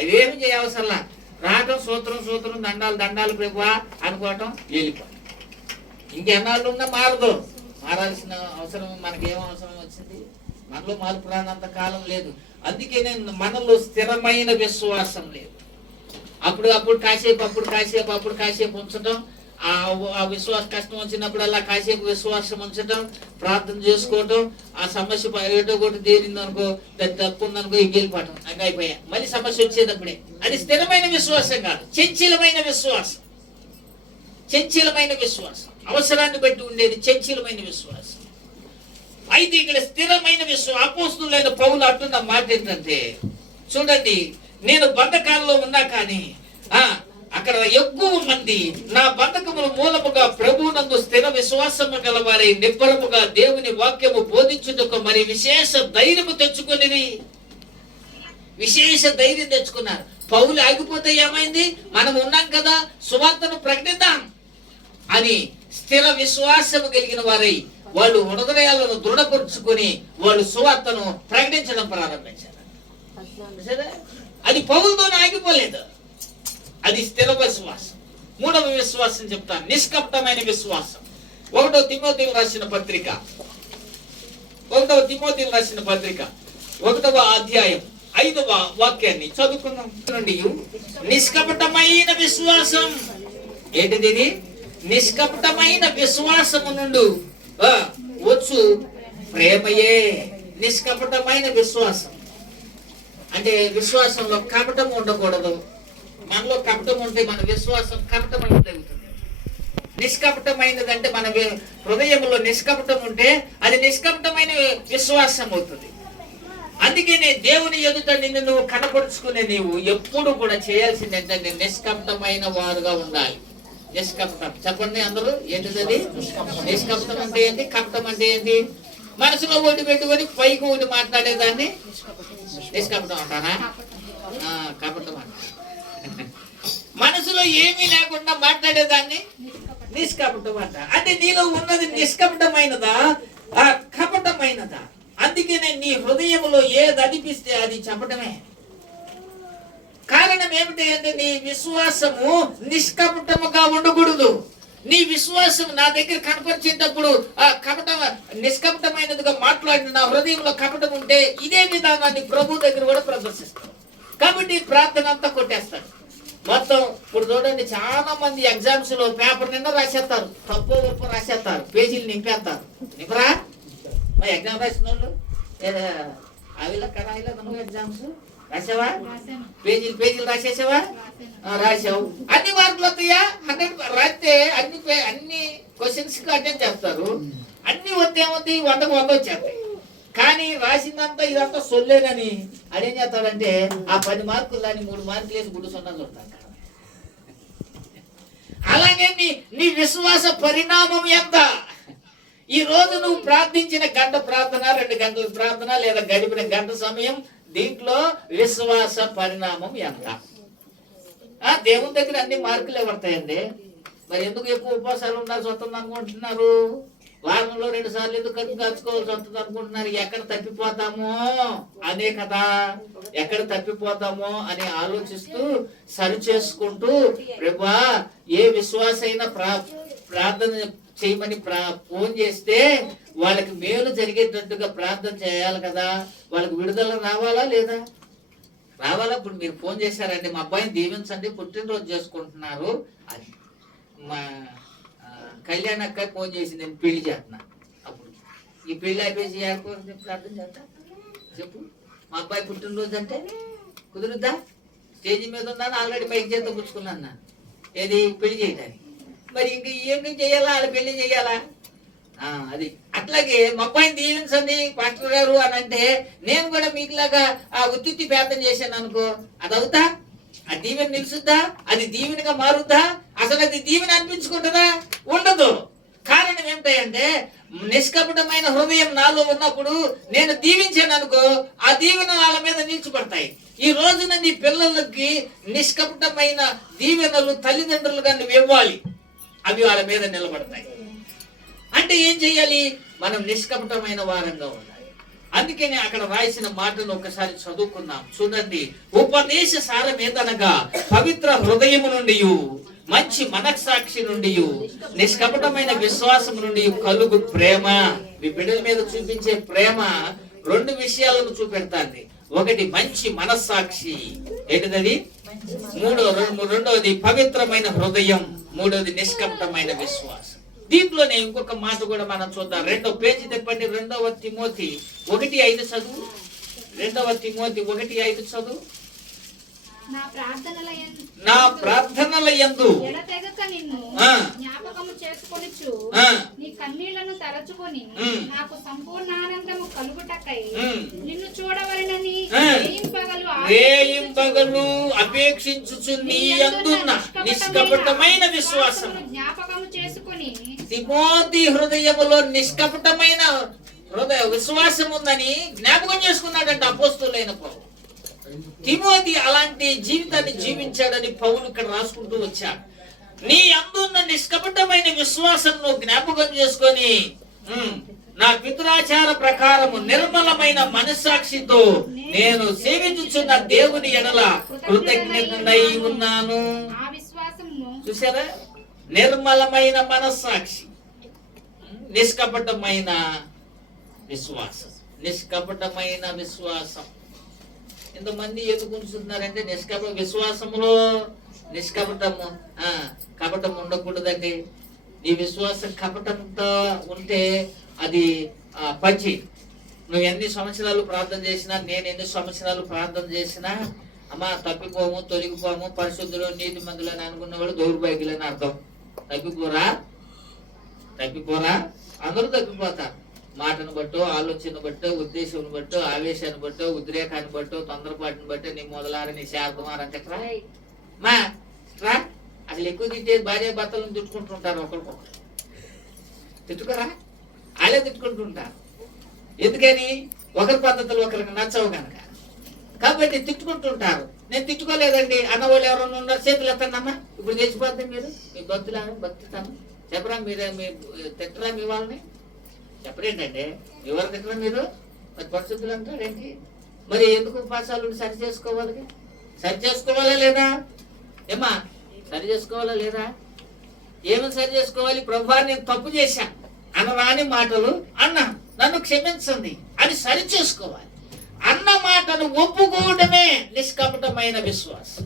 అవేమి చేయవసరంలా. రావటం సూత్రం సూత్రం, దండాలు దండాలు ప్రభువా అనుకోవటం, వెళ్ళిపోవటం. ఇంకెన్నాళ్ళు ఉన్నా మారదు. మారాల్సిన అవసరం మనకేం అవసరం వచ్చింది? మనలో మార్పు రానంత కాలం లేదు. అందుకే నేను మనలో స్థిరమైన విశ్వాసం లేదు. అప్పుడు కాసేపు ఉంచటం, ఆ విశ్వాస కష్టం వచ్చినప్పుడల్లా కాసేపు విశ్వాసం ఉంచటం, ప్రార్థన చేసుకోవటం, ఆ సమస్య ఏటో ఒకటి తీరింది అనుకో, దాన్ని తప్పు ఉందనుకో, ఇంకెళ్ళిపోవటం, అంగ అయిపోయా. మళ్ళీ సమస్య వచ్చేటప్పుడే. అది స్థిరమైన విశ్వాసం కాదు, చంచలమైన విశ్వాసం. చంచలమైన విశ్వాసం, అవసరాన్ని బట్టి ఉండేది చంచలమైన విశ్వాసం. అయితే ఇక్కడ స్థిరమైన విశ్వాసం. అపోస్తులైన పౌలు అంటున్న మాట ఏంటంటే, చూడండి, నేను బంధకాల్లో ఉన్నా కానీ అక్కడ ఎక్కువ మంది నా బంధకముల మూలముగా ప్రభువునందు స్థిర విశ్వాసము గలవారి నిబ్బరముగా దేవుని వాక్యము బోధించుటకు మరి విశేష ధైర్యము తెచ్చుకుని, విశేష ధైర్యం తెచ్చుకున్నారు. పౌలు ఆగిపోతే ఏమైంది? మనం ఉన్నాం కదా, సువార్తను ప్రకటిద్దాం అని స్థిర విశ్వాసము కలిగిన వారై వాళ్ళు హృదయాలను దృఢపరుచుకొని వాళ్ళు సువార్తను ప్రకటించడం ప్రారంభించారు. అది పౌలుతోనే ఆగిపోలేదు, అది స్థిర విశ్వాసం. మూడవ విశ్వాసం చెప్తాను, నిష్కపటమైన విశ్వాసం. 1 తిమోతికి రాసిన పత్రిక 1వ అధ్యాయం 5వ వాక్యాన్ని చదువుకుందాం. నిష్కపటమైన విశ్వాసం ఏంటిది? ఇది నిష్కపటమైన విశ్వాసము నుండి వచ్చు ప్రేమయే నిష్కపటమైన విశ్వాసం. అంటే విశ్వాసంలో కపటం ఉండకూడదు. మనలో కపటం ఉంటే మన విశ్వాసం కపటమైనది అవుతుంది. నిష్కపటమైనదంటే మన హృదయంలో నిష్కపటం ఉంటే అది నిష్కపటమైన విశ్వాసం అవుతుంది. అందుకనే దేవుని ఎదుట నిన్ను నువ్వు కనపరుచుకునే నీవు ఎప్పుడు కూడా చేయాల్సింది ఏంటంటే నిష్కపటమైన వారుగా ఉండాలి. నిష్కపటం చెప్పండి అందరూ, ఏంటిది అది? నిష్కపటం అంటే ఏంటి? కపటం అంటే ఏంటి? మనసులో ఓడి పెట్టుకొని పైకి ఓడి మాట్లాడేదాన్ని నిష్కపటం అంటారా? కపటం అంట. మనసులో ఏమీ లేకుండా మాట్లాడేదాన్ని నిష్కపటం అంట. అంటే నీలో ఉన్నది నిష్కపటమైనదా, కపటమైనదా? అందుకనే నీ హృదయంలో ఏది అనిపిస్తే అది చెప్పటమే. కారణం ఏమిటి అంటే నీ విశ్వాసము నిష్కపటముగా ఉండకూడదు. నీ విశ్వాసం నా దగ్గర కనపరిచేటప్పుడు నిష్కపటమైనదిగా మాట్లాడిన నా హృదయంలో కపటం ఉంటే ఇదే విధానాన్ని ప్రభు దగ్గర కూడా ప్రదర్శిస్తాడు. కాబట్టి ప్రార్థన అంతా కొట్టేస్తాడు మొత్తం. ఇప్పుడు చూడండి, చాలా మంది ఎగ్జామ్స్ లో పేపర్ నిండా రాసేస్తారు, తప్పు ఒప్పు రాసేస్తారు, పేజీలు నింపేస్తారు. నింపరా? మా ఎగ్జామ్ రాసిన వాళ్ళు అవిలా నువ్వు ఎగ్జామ్స్ రాసావా? పేజీలు రాసేసావా? రాసావు. అన్ని మార్కులు వస్తాయా? 100 రాస్తే అన్ని క్వశ్చన్స్ కి అటెండ్ చేస్తారు. అన్ని వద్దేమవుతాయి, 100కు 100 వచ్చేస్తాయి. కానీ రాసిందంతా ఇదంతా సొల్లేనని అదేం చేస్తాడంటే ఆ 10 మార్కులు దాన్ని 3 మార్కులు వేసి గుడ్డు సొన్నాలు చూడతాడు. అలాగే నీ విశ్వాస పరిణామం ఎంత? ఈ రోజు నువ్వు ప్రార్థించిన గంట ప్రార్థన, 2 గంటల ప్రార్థన, లేదా గడిపిన గంట సమయం, దీంట్లో విశ్వాస పరిణామం ఎంత? దేవుని దగ్గర అన్ని మార్కులే పడతాయండి. మరి ఎందుకు ఎక్కువ ఉపవాసాలు ఉండాల్సి వస్తుంది అనుకుంటున్నారు? వారంలో 2 సార్లు ఎందుకు కలుసుకోవాల్సి వస్తుంది అనుకుంటున్నారు? ఎక్కడ తప్పిపోతామో అనే కదా, ఎక్కడ తప్పిపోతామో అని ఆలోచిస్తూ సరి చేసుకుంటూ, ప్రభువా ఏ విశ్వాసైనా ప్రార్థన చేయమని ఫోన్ చేస్తే వాళ్ళకి మేలు జరిగేటట్టుగా ప్రార్థన చేయాలి కదా. వాళ్ళకి విడుదల రావాలా లేదా? రావాలా? ఇప్పుడు మీరు ఫోన్ చేశారండి, మా అబ్బాయిని దీవించండి, పుట్టినరోజు చేసుకుంటున్నారు అది. మా కళ్యాణ్ అక్క ఫోన్ చేసి నేను పెళ్లి చేస్తున్నా. అప్పుడు ఈ పెళ్లి అయిపోయి ప్రార్థన చేస్తా చెప్పు. మా అబ్బాయి పుట్టినరోజు అంటే కుదురుద్దా? స్టేజ్ మీద ఉన్నాను, ఆల్రెడీ మైక్ చేత పుచ్చుకున్నాను. ఏది? పెళ్లి చేయడానికి. మరి ఇంక ఏం చేయాలా? వాళ్ళ పెళ్లి చేయాలా? అది అట్లాగే మా అబ్బాయిని దీవించండి పాస్టర్ గారు అని అంటే నేను కూడా మీకులాగా ఉత్తి ప్రార్థన చేశాను అనుకో, అది అవుతా? ఆ దీవెన నిలుసుద్దా? అది దీవెనగా మారుద్దా? అసలు అది దీవెన అనిపించుకుంటుందా? ఉండదు. కారణం ఏమిటంటే నిష్కపటమైన హృదయం నాలో ఉన్నప్పుడు నేను దీవించాను అనుకో, ఆ దీవెన వాళ్ళ మీద నిలిచిపడతాయి. ఈ రోజున నీ పిల్లలకి నిష్కపటమైన దీవెనలు తల్లిదండ్రులుగా నువ్వు ఇవ్వాలి, అవి వాళ్ళ మీద నిలబడతాయి. అంటే ఏం చెయ్యాలి? మనం నిష్కపటమైన వారంగా ఉండాలి. అందుకని అక్కడ రాసిన మాటను ఒకసారి చదువుకుందాం. చూడండి, ఉపదేశ సారం ఏదనగా పవిత్ర హృదయము నుండి, మంచి మనస్సాక్షి నుండి, నిష్కపటమైన విశ్వాసం నుండి కలుగు ప్రేమ. మీ బిడ్డల మీద చూపించే ప్రేమ రెండు విషయాలను చూపెడతాంది. ఒకటి మంచి మనస్సాక్షి, ఏంటిది? రెండవది పవిత్రమైన హృదయం, మూడవది నిష్కపటమైన విశ్వాసం. దీంట్లోనే ఇంకొక మాట కూడా మనం చూద్దాం. 2వ పేజీ తెప్పండి. 2వ తిమోతి 1:5 చదువు. 2వ తిమోతి 1:5 చదువు. నా ప్రార్థనల యందు ఎడతెగక నిన్ను జ్ఞాపకము చేసుకొనుచు నీ కన్నీళ్లను తలచుకొని నాకు సంపూర్ణ ఆనందము కలుగుటకై నిన్ను చూడవలెనని రేయింపగలు అపేక్షించుచు నీ యందున్న నిష్కపటమైన విశ్వాసం జ్ఞాపకము చేసుకొని. తిమోతి హృదయములో నిష్కపటమైన హృదయ విశ్వాసం ఉందని జ్ఞాపకం చేసుకున్నాడంట అపోస్తలుడైన పౌలు. తిమోతి అలాంటి జీవితాన్ని జీవించాడని పౌలు ఇక్కడ రాసుకుంటూ వచ్చాడు. నీ అందున్న నిష్కపటమైన విశ్వాసం జ్ఞాపకం చేసుకొని నా పితృాచార ప్రకారము నిర్మలమైన మనస్సాక్షితో నేను సేవించుచున్న దేవుని ఎడల కృతజ్ఞతనై ఉన్నాను. చూసారా? నిర్మలమైన మనస్సాక్షి, నిష్కపటమైన విశ్వాసం. నిష్కపటమైన విశ్వాసం ఎంతమంది ఎదుగుంటున్నారంటే విశ్వాసములో నిష్కపటము కపటం ఉండకూడదండి. నీ విశ్వాసం కపటంతో ఉంటే అది పచ్చి. నువ్వు ఎన్ని సంవత్సరాలు ప్రార్థన చేసినా, నేను ఎన్ని సంవత్సరాలు ప్రార్థన చేసినా, అమ్మా తప్పిపోము, తొలగిపోము, పరిశుద్ధులు నీతి మందులు అని అనుకున్నవాడు దౌర్భాగ్యులు అని అర్థం. తప్పిపోరా అందరూ తప్పిపోతారు. మాటను బట్టో, ఆలోచన బట్టో, ఉద్దేశం బట్టో, ఆవేశాన్ని బట్టో, ఉద్రేకాన్ని బట్టో, తొందరపాటుని బట్టో నీ మొదలార నీ శారదమారంటరా మా రా. అసలు ఎక్కువ తిట్టేది భార్య భర్తలను తిట్టుకుంటుంటారు. ఒకరికొకరు తిట్టుకోరా, వాళ్ళే తిట్టుకుంటుంటారు. ఎందుకని? ఒకరి పద్ధతులు ఒకరికి నచ్చవు కనుక. కాబట్టి తిట్టుకుంటుంటారు. నేను తిట్టుకోలేదండి అన్నవాళ్ళు ఎవరైనా ఉన్నారు? చేతులు ఎత్తండమ్మా. ఇప్పుడు తెచ్చిపోద్ది మీరు మీ భక్తితాను చెప్పరా? మీరే మీ తిట్టరా? మీ వాళ్ళని చెప్పరేంటంటే ఎవరు తిట్టరా? మీరు మరి పరిశుద్ధులు అంటారేంటి? మరి ఎందుకు పాఠశాలను సరి చేసుకోవాలా లేదా? ఏమా సరి చేసుకోవాలా లేదా? ఏమని సరి చేసుకోవాలి? ప్రభువా నేను తప్పు చేశా అనరాని మాటలు అన్నా, నన్ను క్షమించండి అని సరి చేసుకోవాలి. అన్న మాటను ఒప్పుకోవడమే నిష్కపటమైన విశ్వాసం.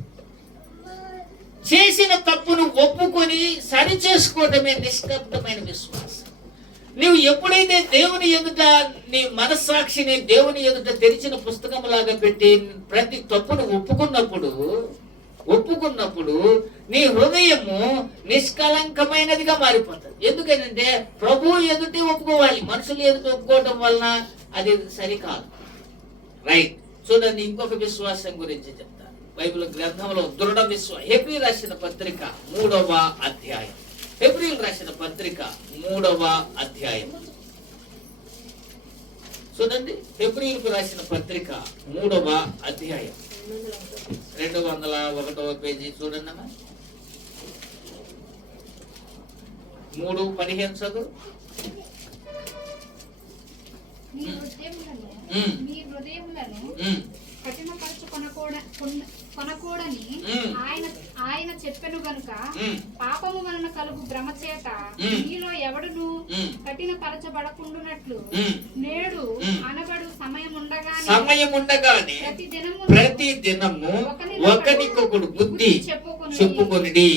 చేసిన తప్పును ఒప్పుకొని సరి చేసుకోవడమే నిష్కపటమైన విశ్వాసం. నీవు ఎప్పుడైతే దేవుని ఎదుట నీ మనస్సాక్షిని దేవుని ఎదుట తెరిచిన పుస్తకం లాగా పెట్టి ప్రతి తప్పును ఒప్పుకున్నప్పుడు నీ హృదయము నిష్కలంకమైనదిగా మారిపోతుంది. ఎందుకంటే ప్రభు ఎదుటి ఒప్పుకోవాలి. మనుషులు ఎదుట ఒప్పుకోవటం వలన అది సరికాదు. రైట్. చూడండి, ఇంకొక విశ్వాసం గురించి చెప్తాను. బైబిల్ గ్రంథంలో దృఢ విశ్వాసం. హెబ్రీయులకు రాసిన పత్రిక 3వ అధ్యాయం. హెబ్రీయులకు రాసిన పత్రిక 3వ అధ్యాయం చూడండి. హెబ్రీయులకు రాసిన పత్రిక 3వ అధ్యాయం 201వ పేజీ చూడండి అమ్మా. 3:15 చదువు. మీ హృదయములను కఠినపరచుకొనకూడని ఆయన చెప్పెను గనుక పాపము వలన కలుగు భ్రమ చేత మీలో ఎవడును కఠినపరచబడకుండునట్లు నేడు అనబడు సమయం ఉండగానే ప్రతి దినము ఒకరికొకడు బుద్ధి చెప్పుకొనిడి.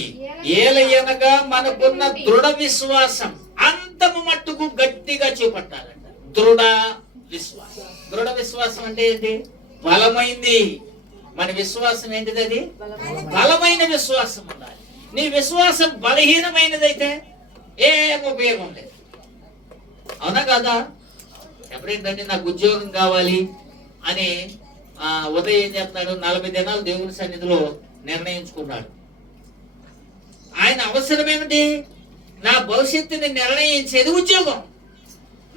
ఏలయనగా మనకున్న దృఢ విశ్వాసం అంతము మట్టుకు గట్టిగా చేపట్టాలంట. దృఢ విశ్వాసం అంటే ఏంటి? బలమైంది. మన విశ్వాసం ఏంటిది? అది బలమైన విశ్వాసం ఉండాలి. నీ విశ్వాసం బలహీనమైనదైతే ఏం ఉపయోగం లేదు. అవునా కాదా? ఎప్పుడేంటంటే నాకు ఉద్యోగం కావాలి అని ఉదయం ఏం చెప్తాడు, 40 దినాలు దేవుని సన్నిధిలో నిర్ణయించుకున్నాడు. ఆయన అవసరం ఏమిటి? నా భవిష్యత్తుని నిర్ణయించేది ఉద్యోగం.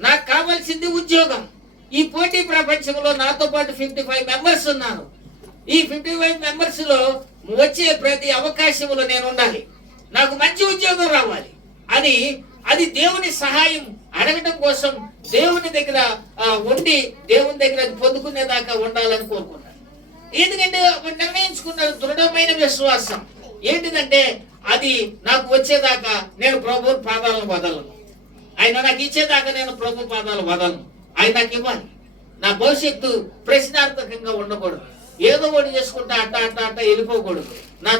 నాకు కావాల్సింది ఉద్యోగం. ఈ పోటీ ప్రపంచంలో నాతో పాటు 55 మెంబర్స్ ఉన్నారు. ఈ 55 మెంబర్స్ లో వచ్చే ప్రతి అవకాశంలో నేను ఉండాలి. నాకు మంచి ఉద్యోగం రావాలి అని, అది దేవుని సహాయం అడగటం కోసం దేవుని దగ్గర ఉండి దేవుని దగ్గర పొందుకునేదాకా ఉండాలని కోరుకున్నాడు. ఎందుకంటే నిర్ణయించుకున్నాడు దృఢమైన విశ్వాసం. ఏంటిదంటే అది నాకు వచ్చేదాకా నేను ప్రభు పాదాలను వదలను, ఆయన నాకు ఇచ్చేదాకా నేను ప్రభు పాదాలు వదలను. ఆయన నాకు ఇవ్వాలి. నా భవిష్యత్తు ప్రశ్నార్థకంగా ఉండకూడదు. ఏదో ఒకటి చేసుకుంటా అట్ట వెళ్ళిపోకూడదు. నా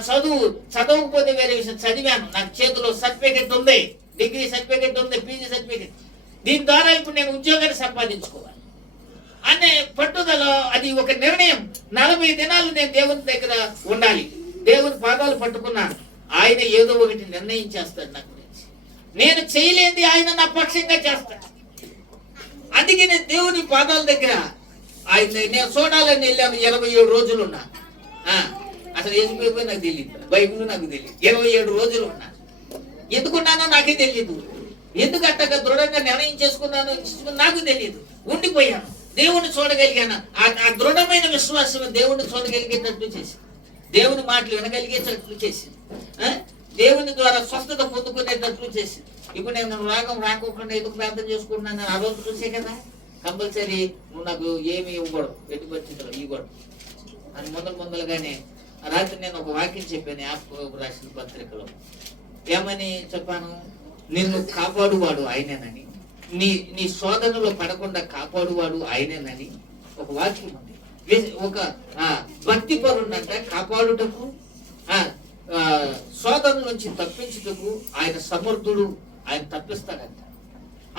చదవకపోతే వేరే విషయం, చదివాను, నాకు చేతిలో సర్టిఫికెట్ ఉంది, డిగ్రీ సర్టిఫికెట్ ఉంది, పీజీ సర్టిఫికెట్, దీని ద్వారా ఇప్పుడు నేను ఉద్యోగాన్ని సంపాదించుకోవాలి అనే పట్టుదల. అది ఒక నిర్ణయం. 40 దినాలు నేను దేవుని దగ్గర ఉండాలి. దేవుని పాదాలు పట్టుకున్నాను. ఆయన ఏదో ఒకటి నిర్ణయించేస్తాడు నా గురించి. నేను చేయలేంది ఆయన నా పక్షంగా చేస్తాడు. అందుకే నేను దేవుని పాదాల దగ్గర ఆయన నేను చూడాలని వెళ్ళాను. 27 రోజులు ఉన్నా. అసలు ఏసిపోయిపోయి నాకు తెలియదు, బైబిల్ నాకు తెలియదు. 27 రోజులు ఉన్నా. ఎందుకున్నానో నాకే తెలియదు. ఎందుకు అట్టగా దృఢంగా నిర్ణయం చేసుకున్నానో నాకు తెలియదు. ఉండిపోయాను. దేవుణ్ణి చూడగలిగాను. ఆ దృఢమైన విశ్వాసం దేవుణ్ణి చూడగలిగేటట్లు చేసింది. దేవుని మాటలు వినగలిగేటట్లు చేసింది. దేవుని ద్వారా స్వస్థత పొందుకునేటట్లు చేసింది. ఇప్పుడు నేను రాగం రాకోకుండా ఎందుకు ప్రార్థన చేసుకుంటున్నాను ఆ రోజు చూసే కదా. కంపల్సరీ నువ్వు నాకు ఏమి ఇవ్వకూడదు, ఎటు పరిస్థితులు ఇవ్వకూడదు అని ముందలుగానే రాత్రి నేను ఒక వాక్యం చెప్పాను యాకోబు రాసిన పత్రికలో. ఏమని చెప్పాను? నిన్ను కాపాడువాడు ఆయనేనని, నీ శోధనలో పడకుండా కాపాడువాడు ఆయనేనని ఒక వాక్యం ఉంది. ఒక భక్తి పరుడంట కాపాడుటకు, శోధన నుంచి తప్పించుటకు ఆయన సమర్థుడు, ఆయన తప్పిస్తాడంట.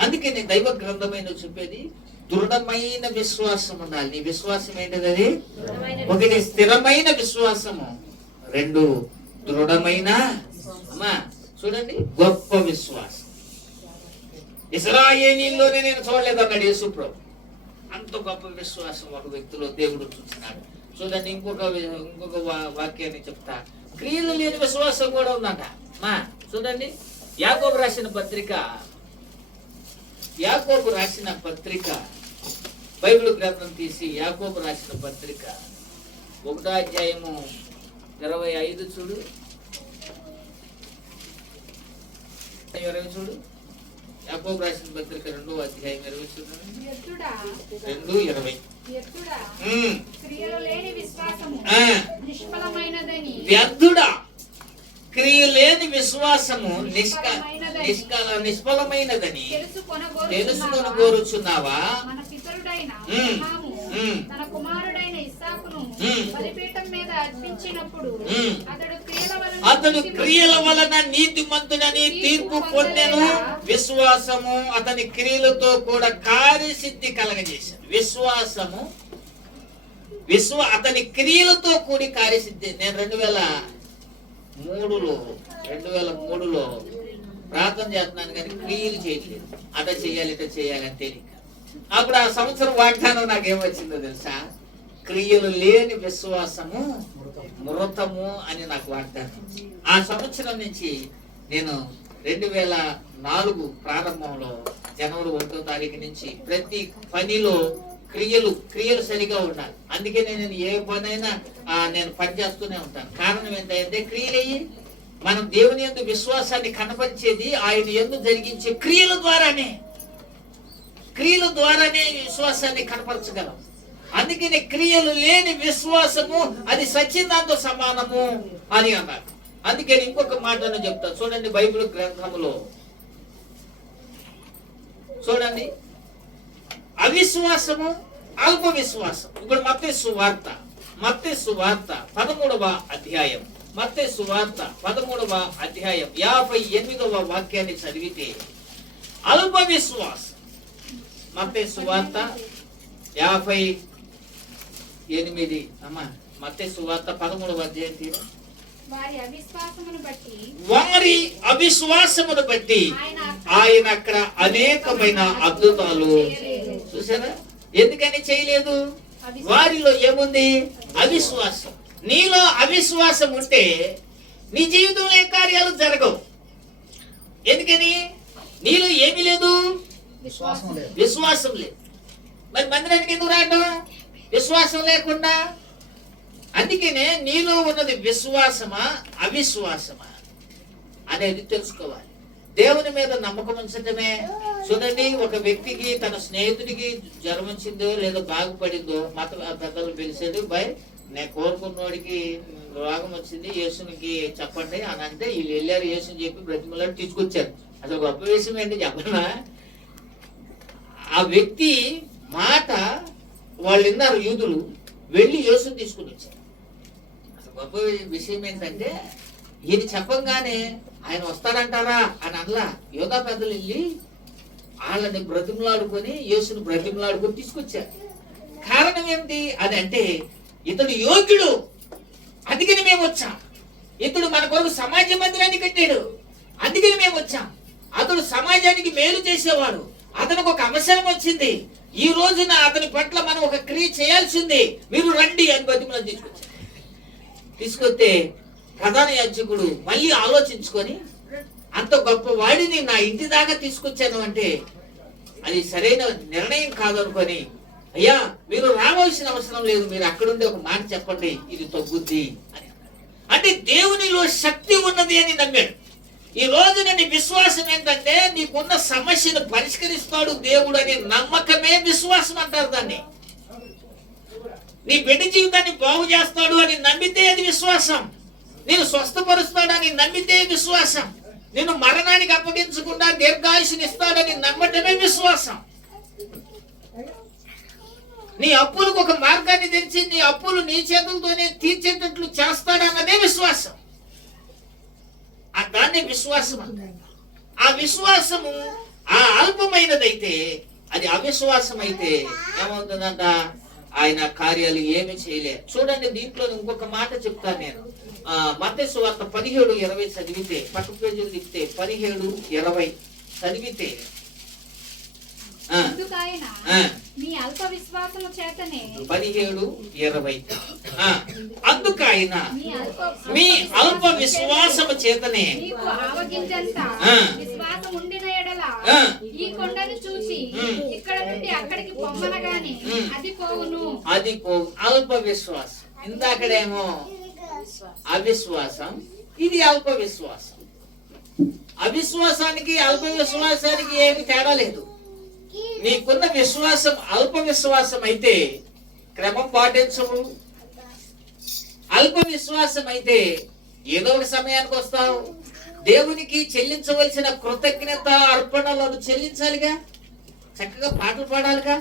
అందుకే నేను దైవ గ్రంథమైన చెప్పేది దృఢమైన విశ్వాసం ఉండాలి. నీ విశ్వాసం ఏంటిది? ఒకటి స్థిరమైన విశ్వాసము, 2 దృఢమైన, అమ్మా చూడండి, గొప్ప విశ్వాసం. ఇశ్రాయేలీయుల్లోనే నేను చూడలేదన్నాడు యేసు ప్రభు. అంత గొప్ప విశ్వాసం ఒక వ్యక్తిలో దేవుడు చూస్తున్నాడు. చూడండి, ఇంకొక వాక్యాన్ని చెప్తా. క్రియలు లేని విశ్వాసం కూడా ఉందంట. చూడండి, యాకోబు రాసిన పత్రిక బైబిల్ గ్రంథం తీసి యాకోబు రాసిన పత్రిక 1వ అధ్యాయము 25 చూడు, 20 చూడు. యాకోబు రాసిన పత్రిక 2వ అధ్యాయం 20 చూడు, 2:20. వ్యర్థుడా, క్రియలు లేని విశ్వాసము నిష్ఫలమైనదని తెలుసుకొని కోరుచున్నావా? అతడు క్రియల వలన నీతిమంతుడని తీర్పు పొందెను. విశ్వాసము అతని క్రియలతో కూడా కార్యసిద్ధి కలగజేశాడు. విశ్వాసము అతని క్రియలతో కూడి కార్యసిద్ధి. నేను 2003లో ప్రార్థన చేస్తున్నాను కానీ క్రియలు చేయట్లేదు. అట చేయాలి ఇట చేయాలని తెలియక. అప్పుడు ఆ సంవత్సరం వాగ్దానం నాకేమొచ్చిందో తెలుసా? క్రియలు లేని విశ్వాసము మృతము అని నాకు వాగ్దానం. ఆ సంవత్సరం నుంచి నేను 2004 ప్రారంభంలో జనవరి 1వ తారీఖు నుంచి ప్రతి పనిలో క్రియలు సరిగా ఉండాలి. అందుకే నేను ఏ పనైనా నేను పని చేస్తూనే ఉంటాను. కారణం ఏంటంటే క్రియలయ్యి మనం దేవుని యందు విశ్వాసాన్ని కనపరిచేది ఆయన యందు జరిగించే క్రియల ద్వారానే విశ్వాసాన్ని కనపరచగలం. అందుకనే క్రియలు లేని విశ్వాసము అది సత్యంతో సమానము అని అన్నారు. అందుకని ఇంకొక మాటను చెప్తా చూడండి, బైబిల్ గ్రంథములో చూడండి, అవిశ్వాసము, అల్ప విశ్వాసం. ఇప్పుడు మత్తయి సువార్త 13వ అధ్యాయం, మత్తయి సువార్త 13వ అధ్యాయం 58వ వాక్యాన్ని చదివితే అల్ప విశ్వాసం. మత్తయి సువార్త 58. అమ్మా, మత్తయి సువార్త 13వ అధ్యాయం తీరు వారి అవిశ్వాసమును బట్టి వారి అవిశ్వాసమును బట్టి ఆయన అక్కడ అనేకమైన అద్భుతాలు చూసారా. ఎందుకని చేయలేదు? వారిలో ఏముంది? అవిశ్వాసం. నీలో అవిశ్వాసం ఉంటే నీ జీవితంలో ఏ కార్యాలు జరగవు. ఎందుకని? నీలో ఏమీ లేదు, విశ్వాసం లేదు. మరి మందిరానికి ఎందుకు రావడం? విశ్వాసం లేకుండా. అందుకనే నీలో ఉన్నది విశ్వాసమా అవిశ్వాసమా అనేది తెలుసుకోవాలి. దేవుని మీద నమ్మకం ఉంచటమే. చూడండి, ఒక వ్యక్తికి తన స్నేహితుడికి జ్వరం వచ్చిందో లేదో బాగుపడిందో మత పెద్దలు పిలిచాడు, బై నేను కోరుకున్నోడికి రోగం వచ్చింది, యేసునికి చెప్పండి అని అంటే వీళ్ళు వెళ్ళారు, యేసుని చెప్పి బ్రతిమలాడి తీసుకొచ్చారు. అసలు గొప్ప విషయం ఏంటి చెప్పనా? ఆ వ్యక్తి మాట వాళ్ళు విన్నారు, యూదులు వెళ్ళి యేసుని తీసుకుని వచ్చారు. అసలు గొప్ప విషయం ఏంటంటే ఈయన చెప్పంగానే ఆయన వస్తాడంటారా అని అనలా. యోధా పెద్దలు వెళ్ళి వాళ్ళని బ్రతిమలాడుకొని యేసుని బ్రతిమలాడుకొని తీసుకొచ్చారు. కారణం ఏమిటి అది అంటే ఇతడు యోగ్యుడు, అందుకని మేము వచ్చాం. ఇతడు మన కొరకు సమాజ మందిరాన్ని కట్టాడు, అందుకని మేము వచ్చాం. అతడు సమాజానికి మేలు చేసేవాడు, అతనికి ఒక అవసరం వచ్చింది, ఈ రోజున అతని పట్ల మనం ఒక క్రియ చేయాల్సింది, మీరు రండి అని బతిమలను తీసుకొస్తే ప్రధాన యాజకుడు మళ్ళీ ఆలోచించుకొని అంత గొప్ప వాడిని నా ఇంటి దాకా తీసుకొచ్చాను అంటే అది సరైన నిర్ణయం కాదనుకొని, అయ్యా మీరు రావాల్సిన అవసరం లేదు, మీరు అక్కడుండి ఒక మాట చెప్పండి, ఇది తగ్గుద్ది అని. అంటే దేవునిలో శక్తి ఉన్నది అని నమ్మాడు. ఈ రోజు నీ విశ్వాసం ఏంటంటే నీకున్న సమస్యను పరిష్కరిస్తాడు దేవుడు అనే నమ్మకమే విశ్వాసం అంటారు దాన్ని. నీ బిడ్డ జీవితాన్ని బాగు చేస్తాడు అని నమ్మితే అది విశ్వాసం. నేను స్వస్థపరుస్తాడని నమ్మితే విశ్వాసం. నేను మరణానికి అప్పగించకుండా దీర్ఘాయుషుని ఇస్తాడని నమ్మటమే విశ్వాసం. నీ అప్పులకు ఒక మార్గాన్ని తెచ్చి నీ అప్పులు నీ చేతులతోనే తీర్చేటట్లు చేస్తాడన్నదే విశ్వాసం. దాన్ని విశ్వాసం. ఆ విశ్వాసము ఆ అల్పమైనదైతే, అది అవిశ్వాసం అయితే ఏమవుతుందంట? ఆయన కార్యాలు ఏమి చేయలేదు. చూడండి, దీంట్లో ఇంకొక మాట చెప్తాను నేను. మత్తయి సువార్త 17:20 చదివితే, పట్టు పేజీలు తిప్పితే 17:20 చదివితే, మీ అల్ప విశ్వాసము చేతనే 17:20 అందుకైన మీ అల్ప విశ్వాసము చేతనే విశ్వాసం ఉండిన ఎడల ఈ కొండను చూసి ఇక్కడ నుండి అక్కడికి పొమ్మనగాని అది పోవును. అది పోవు. అల్ప విశ్వాసం. ఇందాకడేమో అవిశ్వాసం, ఇది అల్ప విశ్వాసం. అవిశ్వాసానికి అల్ప విశ్వాసానికి ఏమి తేడా లేదు. నీకున్న విశ్వాసం అల్ప విశ్వాసం అయితే క్రమం పాటించవు. అల్ప విశ్వాసం అయితే ఏదో ఒక సమయానికి వస్తావు. దేవునికి చెల్లించవలసిన కృతజ్ఞత అర్పణలను చెల్లించాలిగా, చక్కగా పాటలు పాడాలిగా,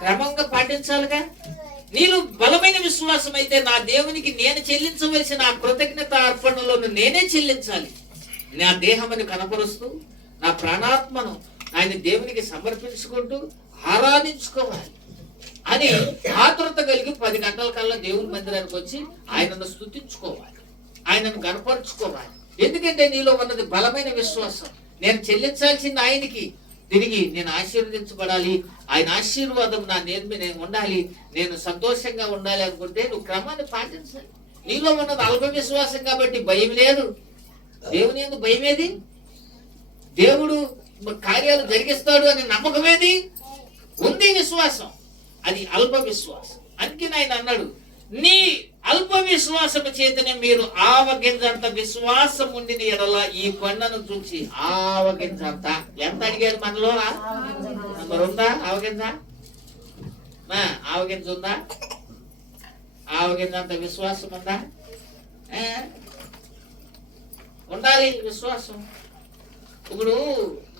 క్రమంగా పాటించాలిగా. నీవు బలమైన విశ్వాసం అయితే నా దేవునికి నేను చెల్లించవలసిన ఆ కృతజ్ఞత అర్పణలను నేనే చెల్లించాలి. నా దేహమని కనపరుస్తూ నా ప్రాణాత్మను ఆయన దేవునికి సమర్పించుకుంటూ ఆరాధించుకోవాలి అని ఆతృత కలిగి 10 గంటల కల్లా దేవుని మందిరానికి వచ్చి ఆయనను స్తుతించుకోవాలి, ఆయనను గనపరుచుకోవాలి. ఎందుకంటే నీలో ఉన్నది బలమైన విశ్వాసం. నేను చెల్లించాల్సింది ఆయనకి, తిరిగి నేను ఆశీర్వదించబడాలి, ఆయన ఆశీర్వాదం నా నేను ఉండాలి, నేను సంతోషంగా ఉండాలి అనుకుంటే నువ్వు క్రమాన్ని పాటించాలి. నీలో ఉన్నది అల్ప విశ్వాసం కాబట్టి భయం లేదు. దేవుని యందు భయం ఏది? దేవుడు కార్యాలు జరిగిస్తాడు అనే నమ్మకం ఏది? ఉంది విశ్వాసం. అది అల్ప విశ్వాసం. అందుకని ఆయన అన్నాడు, నీ అల్ప విశ్వాసము చేతనే మీరు ఆవగింజంత విశ్వాసం ఉండిన ఎడల ఈ కొండను చూసి ఆవగింజంత. ఎంత అడిగాడు మనలో? మరి ఉందా ఆవగింజ? ఆవగింజ ఉందా? ఆవగింజంత విశ్వాసం ఉందా? ఉండాలి విశ్వాసం. ఇప్పుడు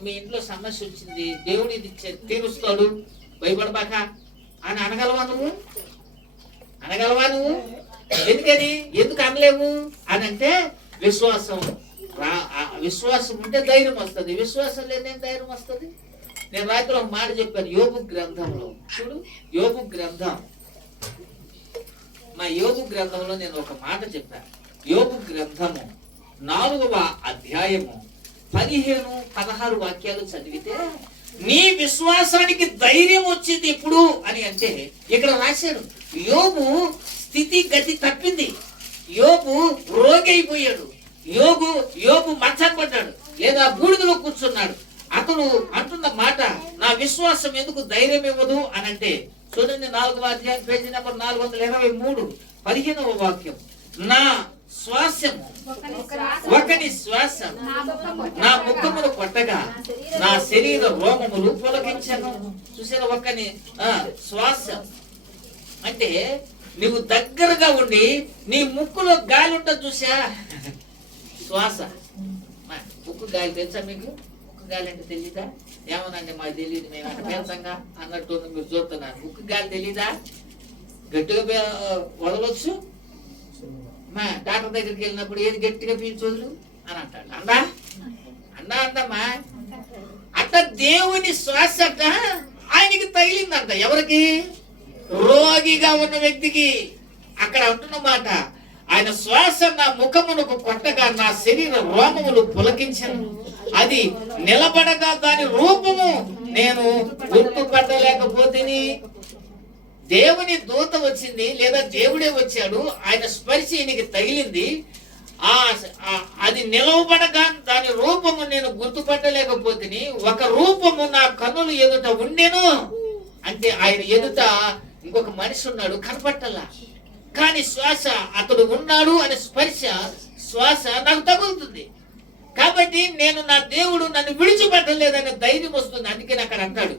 మీ ఇంట్లో సమస్య వచ్చింది, దేవుడు ఇది తీరుస్తాడు, భయపడబాక అని అనగలవా నువ్వు? అనగలవా నువ్వు? ఎందుకని? ఎందుకు అనలేవు అని అంటే విశ్వాసం. విశ్వాసం ఉంటే ధైర్యం వస్తుంది, విశ్వాసం లేని ధైర్యం వస్తుంది. నేను రాత్రి ఒక మాట చెప్పాను యోబు గ్రంథంలో. చూడు, యోబు గ్రంథం, మా యోబు గ్రంథంలో నేను ఒక మాట చెప్పాను. యోబు గ్రంథము 4వ అధ్యాయము 15-16 వాక్యాలు చదివితే నీ విశ్వాసానికి ధైర్యం వచ్చింది ఇప్పుడు అని అంటే ఇక్కడ రాశాడు. యోబు స్థితి గతి తప్పింది. యోబు రోగి అయిపోయాడు. యోబు మంచం పడ్డాడు, లేదా బూడిదలో కూర్చున్నాడు. అతను అంటున్న మాట, నా విశ్వాసం ఎందుకు ధైర్యం ఇవ్వదు అని అంటే చూడండి, 4వ అధ్యాయం పేజీ నెంబర్ 423 15వ వాక్యం. నా శ్వాసము ఒకని శ్వాసం నా ముఖమును కొట్టగా నా శరీర రోమములు పులకించను. చూసారా, ఒకని శ్వాసం అంటే నువ్వు దగ్గరగా ఉండి నీ ముక్కులో గాలి ఉంటుంది చూసా, శ్వాస. ముక్కు గాలి తెలుసా మీకు? ముక్కు గాలి అంటే తెలీదా? ఏమోనండి మాకు తెలియదు, మేము అంటే పెంచంగా అన్నట్టు మీరు చూస్తున్నారు. ముక్కు గాలి తెలీదా? గట్టిగా వదలొచ్చు. మా డాక్టర్ దగ్గరికి వెళ్ళినప్పుడు ఏది గట్టిగా పీల్చోదులు అని అంటాడు. అందమ్మా అట్లా దేవుని శ్వాస అట్ట ఆయనకి తగిలిందంట. ఎవరికి? రోగిగా ఉన్న వ్యక్తికి. అక్కడ అంటున్న మాట, ఆయన శ్వాస నా ముఖమునకు కొట్టగా నా శరీర రోమములు పులకించను. అది నిలబడగా దాని రూపము నేను గుర్తుపట్టలేకపోతేని. దేవుని దూత వచ్చింది, లేదా దేవుడే వచ్చాడు, ఆయన స్పర్శ ఈయనకి తగిలింది. అది నిలవబడగా దాని రూపము నేను గుర్తుపట్టలేకపోతేని. ఒక రూపము నా కన్నులు ఎదుట ఉండెను. అంటే ఆయన ఎదుట ఇంకొక మనిషి ఉన్నాడు, కనపట్టలా. కానీ శ్వాస అతడు ఉన్నాడు అనే శ్వాస నాకు తగులుతుంది. కాబట్టి నేను, నా దేవుడు నన్ను విడిచిపెట్టలేదనే ధైర్యం వస్తుంది. అందుకే అక్కడ అంటాడు,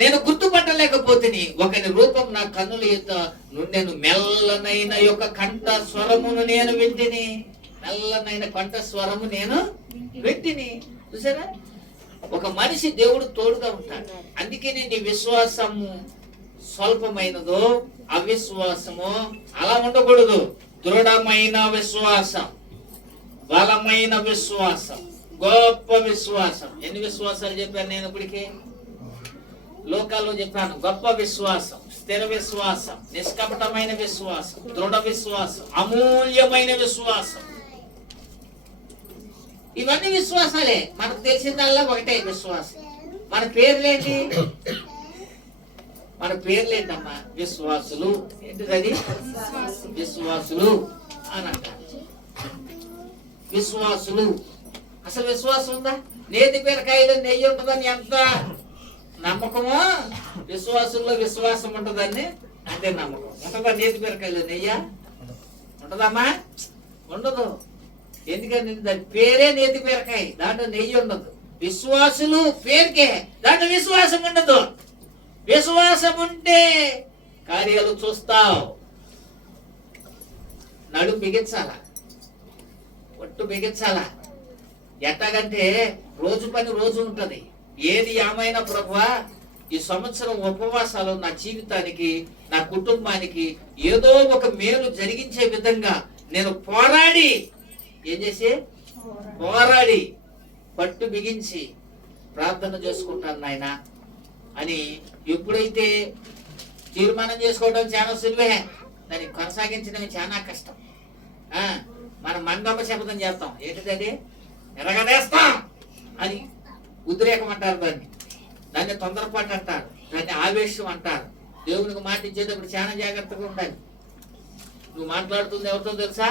నేను గుర్తుపట్టలేకపోతే ఒకని రూపం నా కన్నుల ఎదుట నుండెను. మెల్లనైన యొక్క కంఠ స్వరమును నేను వింటిని. మెల్లనైన కంఠ స్వరము నేను వింటిని. చూసారా, ఒక మనిషి దేవుడు తోడుగా ఉంటాడు. అందుకే నీ విశ్వాసము స్వల్పమైనదో అవిశ్వాసము అలా ఉండకూడదు. దృఢమైన విశ్వాసం, బలమైన విశ్వాసం, గొప్ప విశ్వాసం. ఎన్ని విశ్వాసాలు చెప్పాను నేను ఇప్పటికీ? లోకాల్లో చెప్పాను. గొప్ప విశ్వాసం, స్థిర విశ్వాసం, నిష్కపటమైన విశ్వాసం, దృఢ విశ్వాసం, అమూల్యమైన విశ్వాసం. ఇవన్నీ విశ్వాసాలే. మనకు తెలిసిందల్లా ఒకటే విశ్వాసం. మన పేర్లేంటి? మన పేర్లేంటమ్మా? విశ్వాసులు. ఏంటిది? విశ్వాసులు అని అంటారు. విశ్వాసులు. అసలు విశ్వాసం ఉందా? నేతి బీరకాయలో నెయ్యి ఉంటుందని ఎంత నమ్మకమో, విశ్వాసుల్లో విశ్వాసం ఉంటుందని అంటే నమ్మకం. ఉంటుందా నేతి బీరకాయలో నెయ్య? ఉంటుందమ్మా? ఉండదు. ఎందుకని దాని పేరే నేతి బీరకాయ, దాంట్లో నెయ్యి ఉండదు. విశ్వాసులు పేరుకే, దాంట్లో విశ్వాసం ఉండదు. విశ్వాసం ఉంటే కార్యాలు చూస్తావు. నడుము బిగించాలా, ఒట్టు బిగించాలా. ఎట్లాగంటే రోజు పని రోజు ఉంటది. ఏది ఏమైనా ప్రభువా, ఈ సంవత్సరం ఉపవాసాలు నా జీవితానికి, నా కుటుంబానికి ఏదో ఒక మేలు జరిగించే విధంగా నేను పోరాడి, ఏం చేసి పోరాడి పట్టు బిగించి ప్రార్థన చేసుకుంటాను నాయన అని ఎప్పుడైతే తీర్మానం చేసుకోవడం చాలా సులువే, దాన్ని కొనసాగించడం చాలా కష్టం. మనం మంగమ్మ శపథం చేస్తాం. ఏంటిది? ఎరగదేస్తాం అని ఉద్రేకం అంటారు దాన్ని. దాన్ని తొందరపాటు అంటారు, దాన్ని ఆవేశం అంటారు. దేవునికి మాట ఇచ్చేటప్పుడు చాలా జాగ్రత్తగా ఉండాలి. నువ్వు మాట్లాడుతుంది ఎవరితో తెలుసా?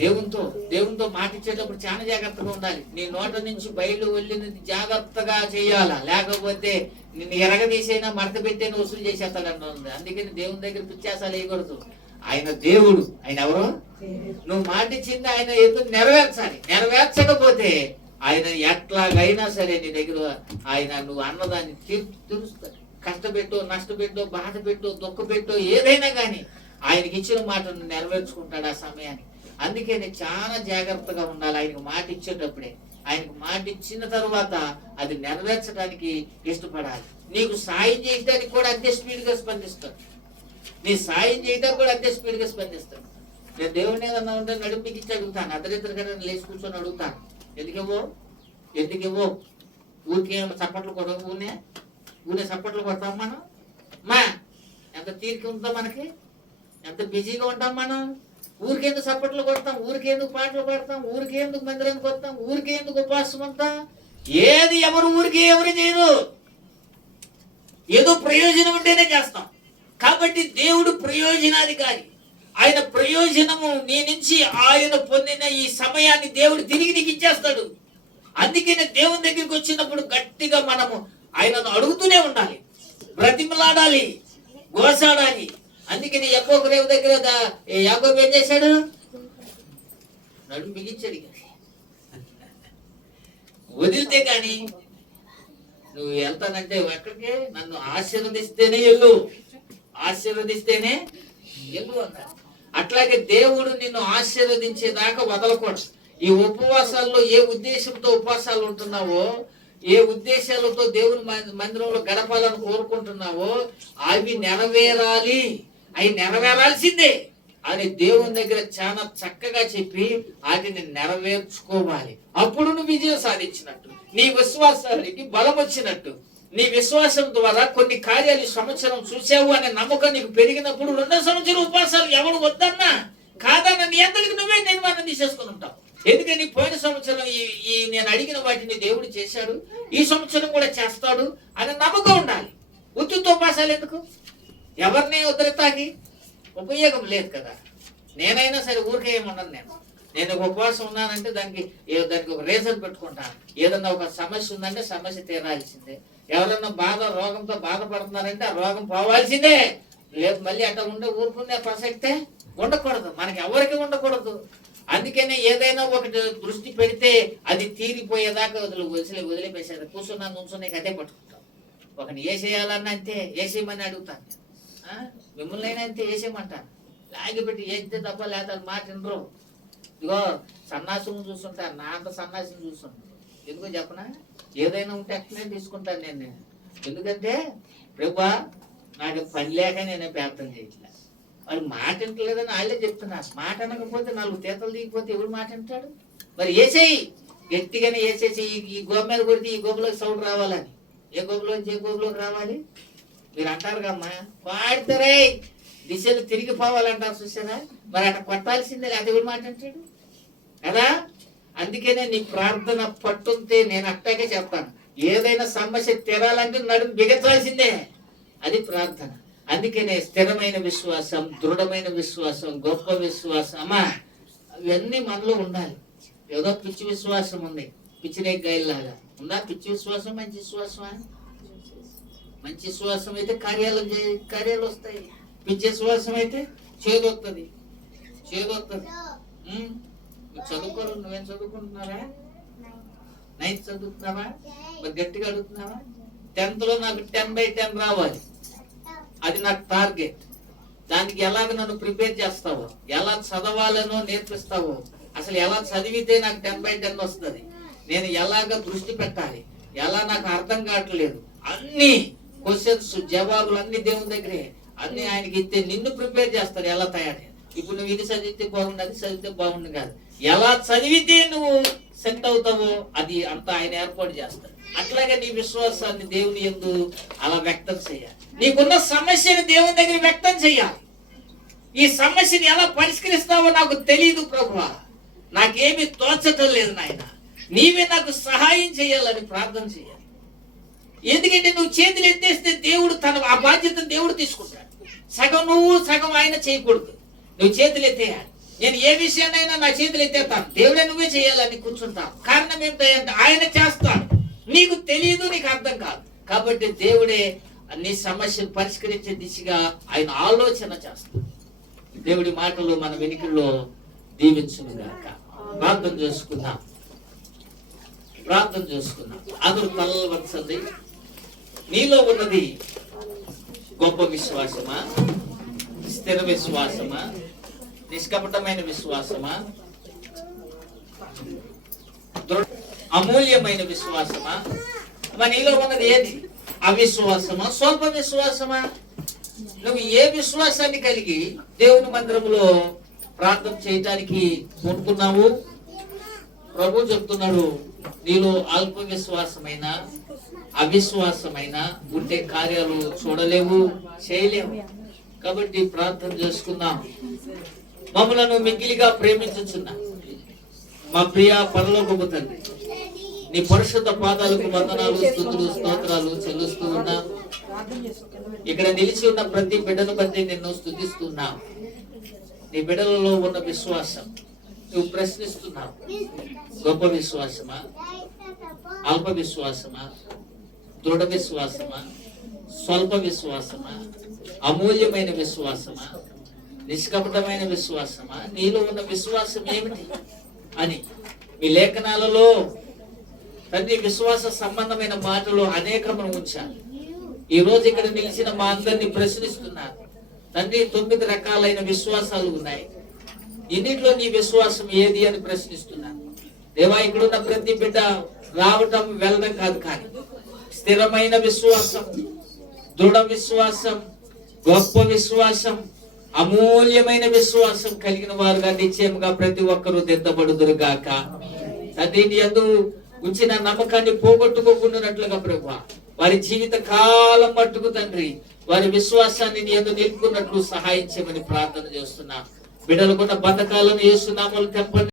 దేవునితో మాట ఇచ్చేటప్పుడు చాలా జాగ్రత్తగా ఉండాలి. నీ నోట నుంచి బయలు వెళ్ళినది జాగ్రత్తగా చేయాలా, లేకపోతే నిన్ను ఎరగదీసైనా మడత పెట్టైనా వసూలు చేసేస్తాడన్న ఉంది. అందుకని దేవుని దగ్గర పిచ్చాసాలు వేయకూడదు. ఆయన దేవుడు. ఆయన ఎవరు? నువ్వు మాట ఇచ్చింది ఆయన ఎందుకు నెరవేర్చాలి. నెరవేర్చకపోతే ఆయన ఎట్లాగైనా సరే నీ దగ్గర ఆయన నువ్వు అన్నదాన్ని తీరుస్తాడు. కష్టపెట్టో, నష్టపెట్టో, బాధ పెట్టో, దుఃఖ పెట్టో, ఏదైనా కానీ ఆయనకి ఇచ్చిన మాటను నెరవేర్చుకుంటాడు ఆ సమయాన్ని. అందుకే నేను చాలా జాగ్రత్తగా ఉండాలి ఆయనకు మాట ఇచ్చేటప్పుడే. ఆయనకు మాట ఇచ్చిన తర్వాత అది నెరవేర్చడానికి ఇష్టపడాలి. నీకు సాయం చేయడానికి కూడా అంతే స్పీడ్గా స్పందిస్తాడు. నీ సాయం చేయడానికి కూడా అంతే స్పీడ్గా స్పందిస్తాడు. నేను దేవుడిని ఏదన్నా ఉంటే నడుపుకి ఇచ్చి అడుగుతాను. అర్ధరాత్రిగా లేచి కూర్చొని అడుగుతాను, ఎందుకేవో ఊరికే చప్పట్లు కొడ ఊనే చప్పట్లు కొడతాం మనం. మా ఎంత తీరిక ఉందో మనకి, ఎంత బిజీగా ఉంటాం మనం. ఊరికేందుకు చప్పట్లు కొడతాం, ఊరికేందుకు పాటలు పాడతాం, ఊరికేందుకు మందిరానికి వస్తాం, ఊరికేందుకు ఉపవాసం అంతా? ఏది ఎవరు ఊరికి ఎవరు చేయరు, ఏదో ప్రయోజనం ఉంటేనే చేస్తాం. కాబట్టి దేవుడు ప్రయోజనాధికారి. ఆయన ప్రయోజనము నీ నుంచి ఆయన పొందిన ఈ సమయాన్ని దేవుడు తిరిగి నీకు ఇచ్చేస్తాడు. అందుకనే దేవుని దగ్గరికి వచ్చినప్పుడు గట్టిగా మనము ఆయనను అడుగుతూనే ఉండాలి, బ్రతిమలాడాలి, గోసాడాలి. అందుకని యాకోబు రేవు దగ్గర యాకోబు ఏం చేశాడు? నడుము బిగించాడు. వదిలితే కానీ నువ్వు వెళ్తానంటే ఎక్కడికి? నన్ను ఆశీర్వదిస్తేనే వెళ్ళు, ఆశీర్వదిస్తేనే వెళ్ళు అన్నాడు. అట్లాగే దేవుడు నిన్ను ఆశీర్వదించేదాకా వదలకూడదు. ఈ ఉపవాసాల్లో ఏ ఉద్దేశంతో ఉపవాసాలు ఉంటున్నావో, ఏ ఉద్దేశాలతో దేవుని మందిరంలో గడపాలని కోరుకుంటున్నావో అవి నెరవేరాలి. అవి నెరవేరాల్సిందే అని దేవుని దగ్గర చాలా చక్కగా చెప్పి వాటిని నెరవేర్చుకోవాలి. అప్పుడు నువ్వు విజయం సాధించినట్టు, నీ విశ్వాసానికి బలం వచ్చినట్టు. నీ విశ్వాసం ద్వారా కొన్ని కార్యాలు ఈ సంవత్సరం చూసావు అనే నమ్మకం నీకు పెరిగినప్పుడు రెండో సంవత్సరం ఉపవాసాలు ఎవడు వద్దన్నా కాదన్నా నీ అందరికి నువ్వే నిర్మాణం తీసేసుకుని ఉంటావు. ఎందుకని పోయిన సంవత్సరం ఈ నేను అడిగిన వాటిని దేవుడు చేశాడు, ఈ సంవత్సరం కూడా చేస్తాడు అనే నమ్మకం ఉండాలి. ఉత్తుతో ఉపవాసాలు ఎందుకు? ఎవరిని వదిలితాకి ఉపయోగం లేదు కదా. నేనైనా సరే ఊరికే ఏమన్నాను, నేను ఉపవాసం ఉన్నానంటే దానికి ఒక రీజన్ పెట్టుకుంటాను. ఏదన్నా ఒక సమస్య ఉందంటే సమస్య తీరాల్సిందే. ఎవరన్నా రోగంతో బాధపడుతున్నారంటే ఆ రోగం పోవాల్సిందే. లేదు మళ్ళీ అట్లా ఊరుకునే ప్రసక్తే ఉండకూడదు, మనకి ఎవరికి ఉండకూడదు. అందుకనే ఏదైనా ఒకటి దృష్టి పెడితే అది తీరిపోయేదాకా వదిలిపేసేది. కూర్చున్నా నుంచుని అదే పట్టుకుంటాం. ఒకని వేసేయాలన్నా అంతే వేసేయమని అడుగుతాను, మిమ్మల్ని అయినా అంతే వేసేయమంటాను. లాగిపెట్టి వేస్తే తప్ప లేదా మాట వినరు. ఇదిగో సన్నాసులను చూస్తుంటాను, నా అంత సన్నాసిని చూస్తుంటాను. ఎందుకో చెప్పనా? ఏదైనా ఉంటే అట్లనే తీసుకుంటాను నేను. ఎందుకంటే ప్రభువా నాకు పని లేక నేనే ప్రార్థన చేయట్లేదు. మరి మాట వింటలేదని వాళ్ళే చెప్తున్నారు. మాట అనకపోతే 4 తీతలు దిగిపోతే ఎవరు మాట వింటాడు? మరి వేసేయి, గట్టిగానే వేసేసి ఈ గోబ మీద కొడితే ఈ గోబులోకి సౌండ్ రావాలని. ఏ గోబులోంచి ఏ గోబులోకి రావాలి? మీరు అంటారు కమ్మా, పాడితే దిశలు తిరిగిపోవాలంటారు చూసారా? మరి అట్లా కొట్టాల్సిందే, అది ఎవరు మాట అంటాడు కదా. అందుకనే నీ ప్రార్థన పట్టుంటే నేను అట్టాగే చెప్తాను. ఏదైనా సమస్య తీరాలంటే నడుము బిగించాల్సిందే, అది ప్రార్థన. అందుకనే స్థిరమైన విశ్వాసం, దృఢమైన విశ్వాసం, గొప్ప విశ్వాసం అమ్మా అవన్నీ మనలో ఉండాలి. ఏదో పిచ్చి విశ్వాసం ఉంది, పిచ్చిరేగాయలాగా ఉందా పిచ్చి విశ్వాసం? మంచి విశ్వాసమా? మంచి విశ్వాసం అయితే కార్యాలు వస్తాయి. పిచ్చి విశ్వాసం అయితే చేదొస్తుంది. చదువుకోరు, నువ్వేం చదువుకుంటున్నావా? 9th చదువుతున్నావా? మరి గట్టిగా అడుగుతున్నావా? 10th లో నాకు 10/10 రావాలి, అది నాకు టార్గెట్. దానికి ఎలాగ నన్ను ప్రిపేర్ చేస్తావో, ఎలా చదవాలనో నేర్పిస్తావో, అసలు ఎలా చదివితే నాకు 10/10 వస్తుంది, నేను ఎలాగ దృష్టి పెట్టాలి, ఎలా నాకు అర్థం కావట్లేదు, అన్ని క్వశ్చన్స్ జవాబులు అన్ని దేవుని దగ్గరే. అన్ని ఆయనకి ఇస్తే నిన్ను ప్రిపేర్ చేస్తారు ఎలా తయారు. ఇప్పుడు నువ్వు ఇది చదివితే బాగుండు, అది చదివితే బాగుండు కాదు, ఎలా చదివితే నువ్వు సెట్ అవుతావో అది అంతా ఆయన ఏర్పాటు చేస్తాడు. అట్లాగే నీ విశ్వాసాన్ని దేవుని యందు అలా వ్యక్తం చేయాలి. నీకున్న సమస్యని దేవుని దగ్గర వ్యక్తం చేయాలి. ఈ సమస్యని ఎలా పరిష్కరిస్తావో నాకు తెలియదు ప్రభువా, నాకేమీ తోచటం లేదు నాయన, నీవే నాకు సహాయం చేయాలని ప్రార్థన చేయాలి. ఎందుకంటే నువ్వు చేతులు ఎత్తేస్తే దేవుడు ఆ బాధ్యతను దేవుడు తీసుకుంటాడు. సగం నువ్వు సగం ఆయన చేయకూడదు, నువ్వు చేతులు ఎత్తేయాలి. నేను ఏ విషయాన్నైనా నా చేతులు ఎత్తేస్తాను, దేవుడే నువ్వే చేయాలని కూర్చుంటాను. కారణం ఏంటంటే ఆయన చేస్తాడు, నీకు తెలియదు, నీకు అర్థం కాదు. కాబట్టి దేవుడే నీ సమస్యను పరిష్కరించే దిశగా ఆయన ఆలోచన చేస్తాడు. దేవుడి మాటలు మన వెనుకల్లో దీవించుగాక. ప్రార్థన చేసుకుందాం. అందరూ తలలు వంచండి. నీలో ఉన్నది గొప్ప విశ్వాసమా, స్థిర విశ్వాసమా, నిష్కపటమైన విశ్వాసమా, అమూల్యమైన విశ్వాసమా? మరి నీలో ఉన్నది ఏది? అవిశ్వాసమా, స్వల్ప విశ్వాసమా? నువ్వు ఏ విశ్వాసాన్ని కలిగి దేవుని మందిరంలో ప్రార్థన చేయటానికి కోరుకున్నావు? ప్రభు చెప్తున్నాడు, నీలో అల్ప విశ్వాసమైన అవిశ్వాసమైన ఉంటే కార్యాలు చూడలేవు, చేయలేవు. కాబట్టి ప్రార్థన చేసుకుందాం. మమ్మలను మిక్కిలిగా ప్రేమించుచున్నా మా ప్రియ పరలోకపు తండ్రి, నీ పరిశుద్ధ పాదాలకు వందనాలు, స్తుతులు, స్తోత్రాలు చెల్లిస్తూ ఉన్నా. ఇక్కడ నిలిచి ఉన్న ప్రతి బిడ్డను బట్టి నిన్ను స్తుతిస్తున్నా. నీ బిడ్డలలో ఉన్న విశ్వాసం నువ్వు ప్రశ్నిస్తున్నావు. గొప్ప విశ్వాసమా, అల్ప విశ్వాసమా, దృఢ విశ్వాసమా, స్వల్ప విశ్వాసమా, అమూల్యమైన విశ్వాసమా, నిష్కపటమైన విశ్వాసమా, నీలో ఉన్న విశ్వాసం ఏమిటి అని మీ లేఖనాలలో తండ్రి విశ్వాస సంబంధమైన మాటలు అనేకమును ఉంచారు. ఈ రోజు ఇక్కడ నిలిచిన మా అందరినీ ప్రశ్నిస్తున్నారు తండ్రి. 9 రకాలైన విశ్వాసాలు ఉన్నాయి. ఇన్నిట్లో నీ విశ్వాసం ఏది అని ప్రశ్నిస్తున్నాను దేవా. ఇక్కడున్న ప్రతి బిడ్డ రావటం వెళ్ళడం కాదు, కానీ స్థిరమైన విశ్వాసం, దృఢ విశ్వాసం, గొప్ప విశ్వాసం, అమూల్యమైన విశ్వాసం కలిగిన వారుగా నిశ్చయముగా ప్రతి ఒక్కరూ దిద్దబడుదురుగాక. తండ్రి నీ యందు ఉంచిన నమ్మకాన్ని పోగొట్టుకోకుండానట్లుగా ప్రభువా, వారి జీవిత కాలం మట్టుకు తండ్రి వారి విశ్వాసాన్ని నీ యందు నిలుపుకున్నట్లు సహాయం చేయమని ప్రార్థన చేస్తున్నా. బిడ్డలకున్న బంధకాలను యేసు నామములో తెంపండి.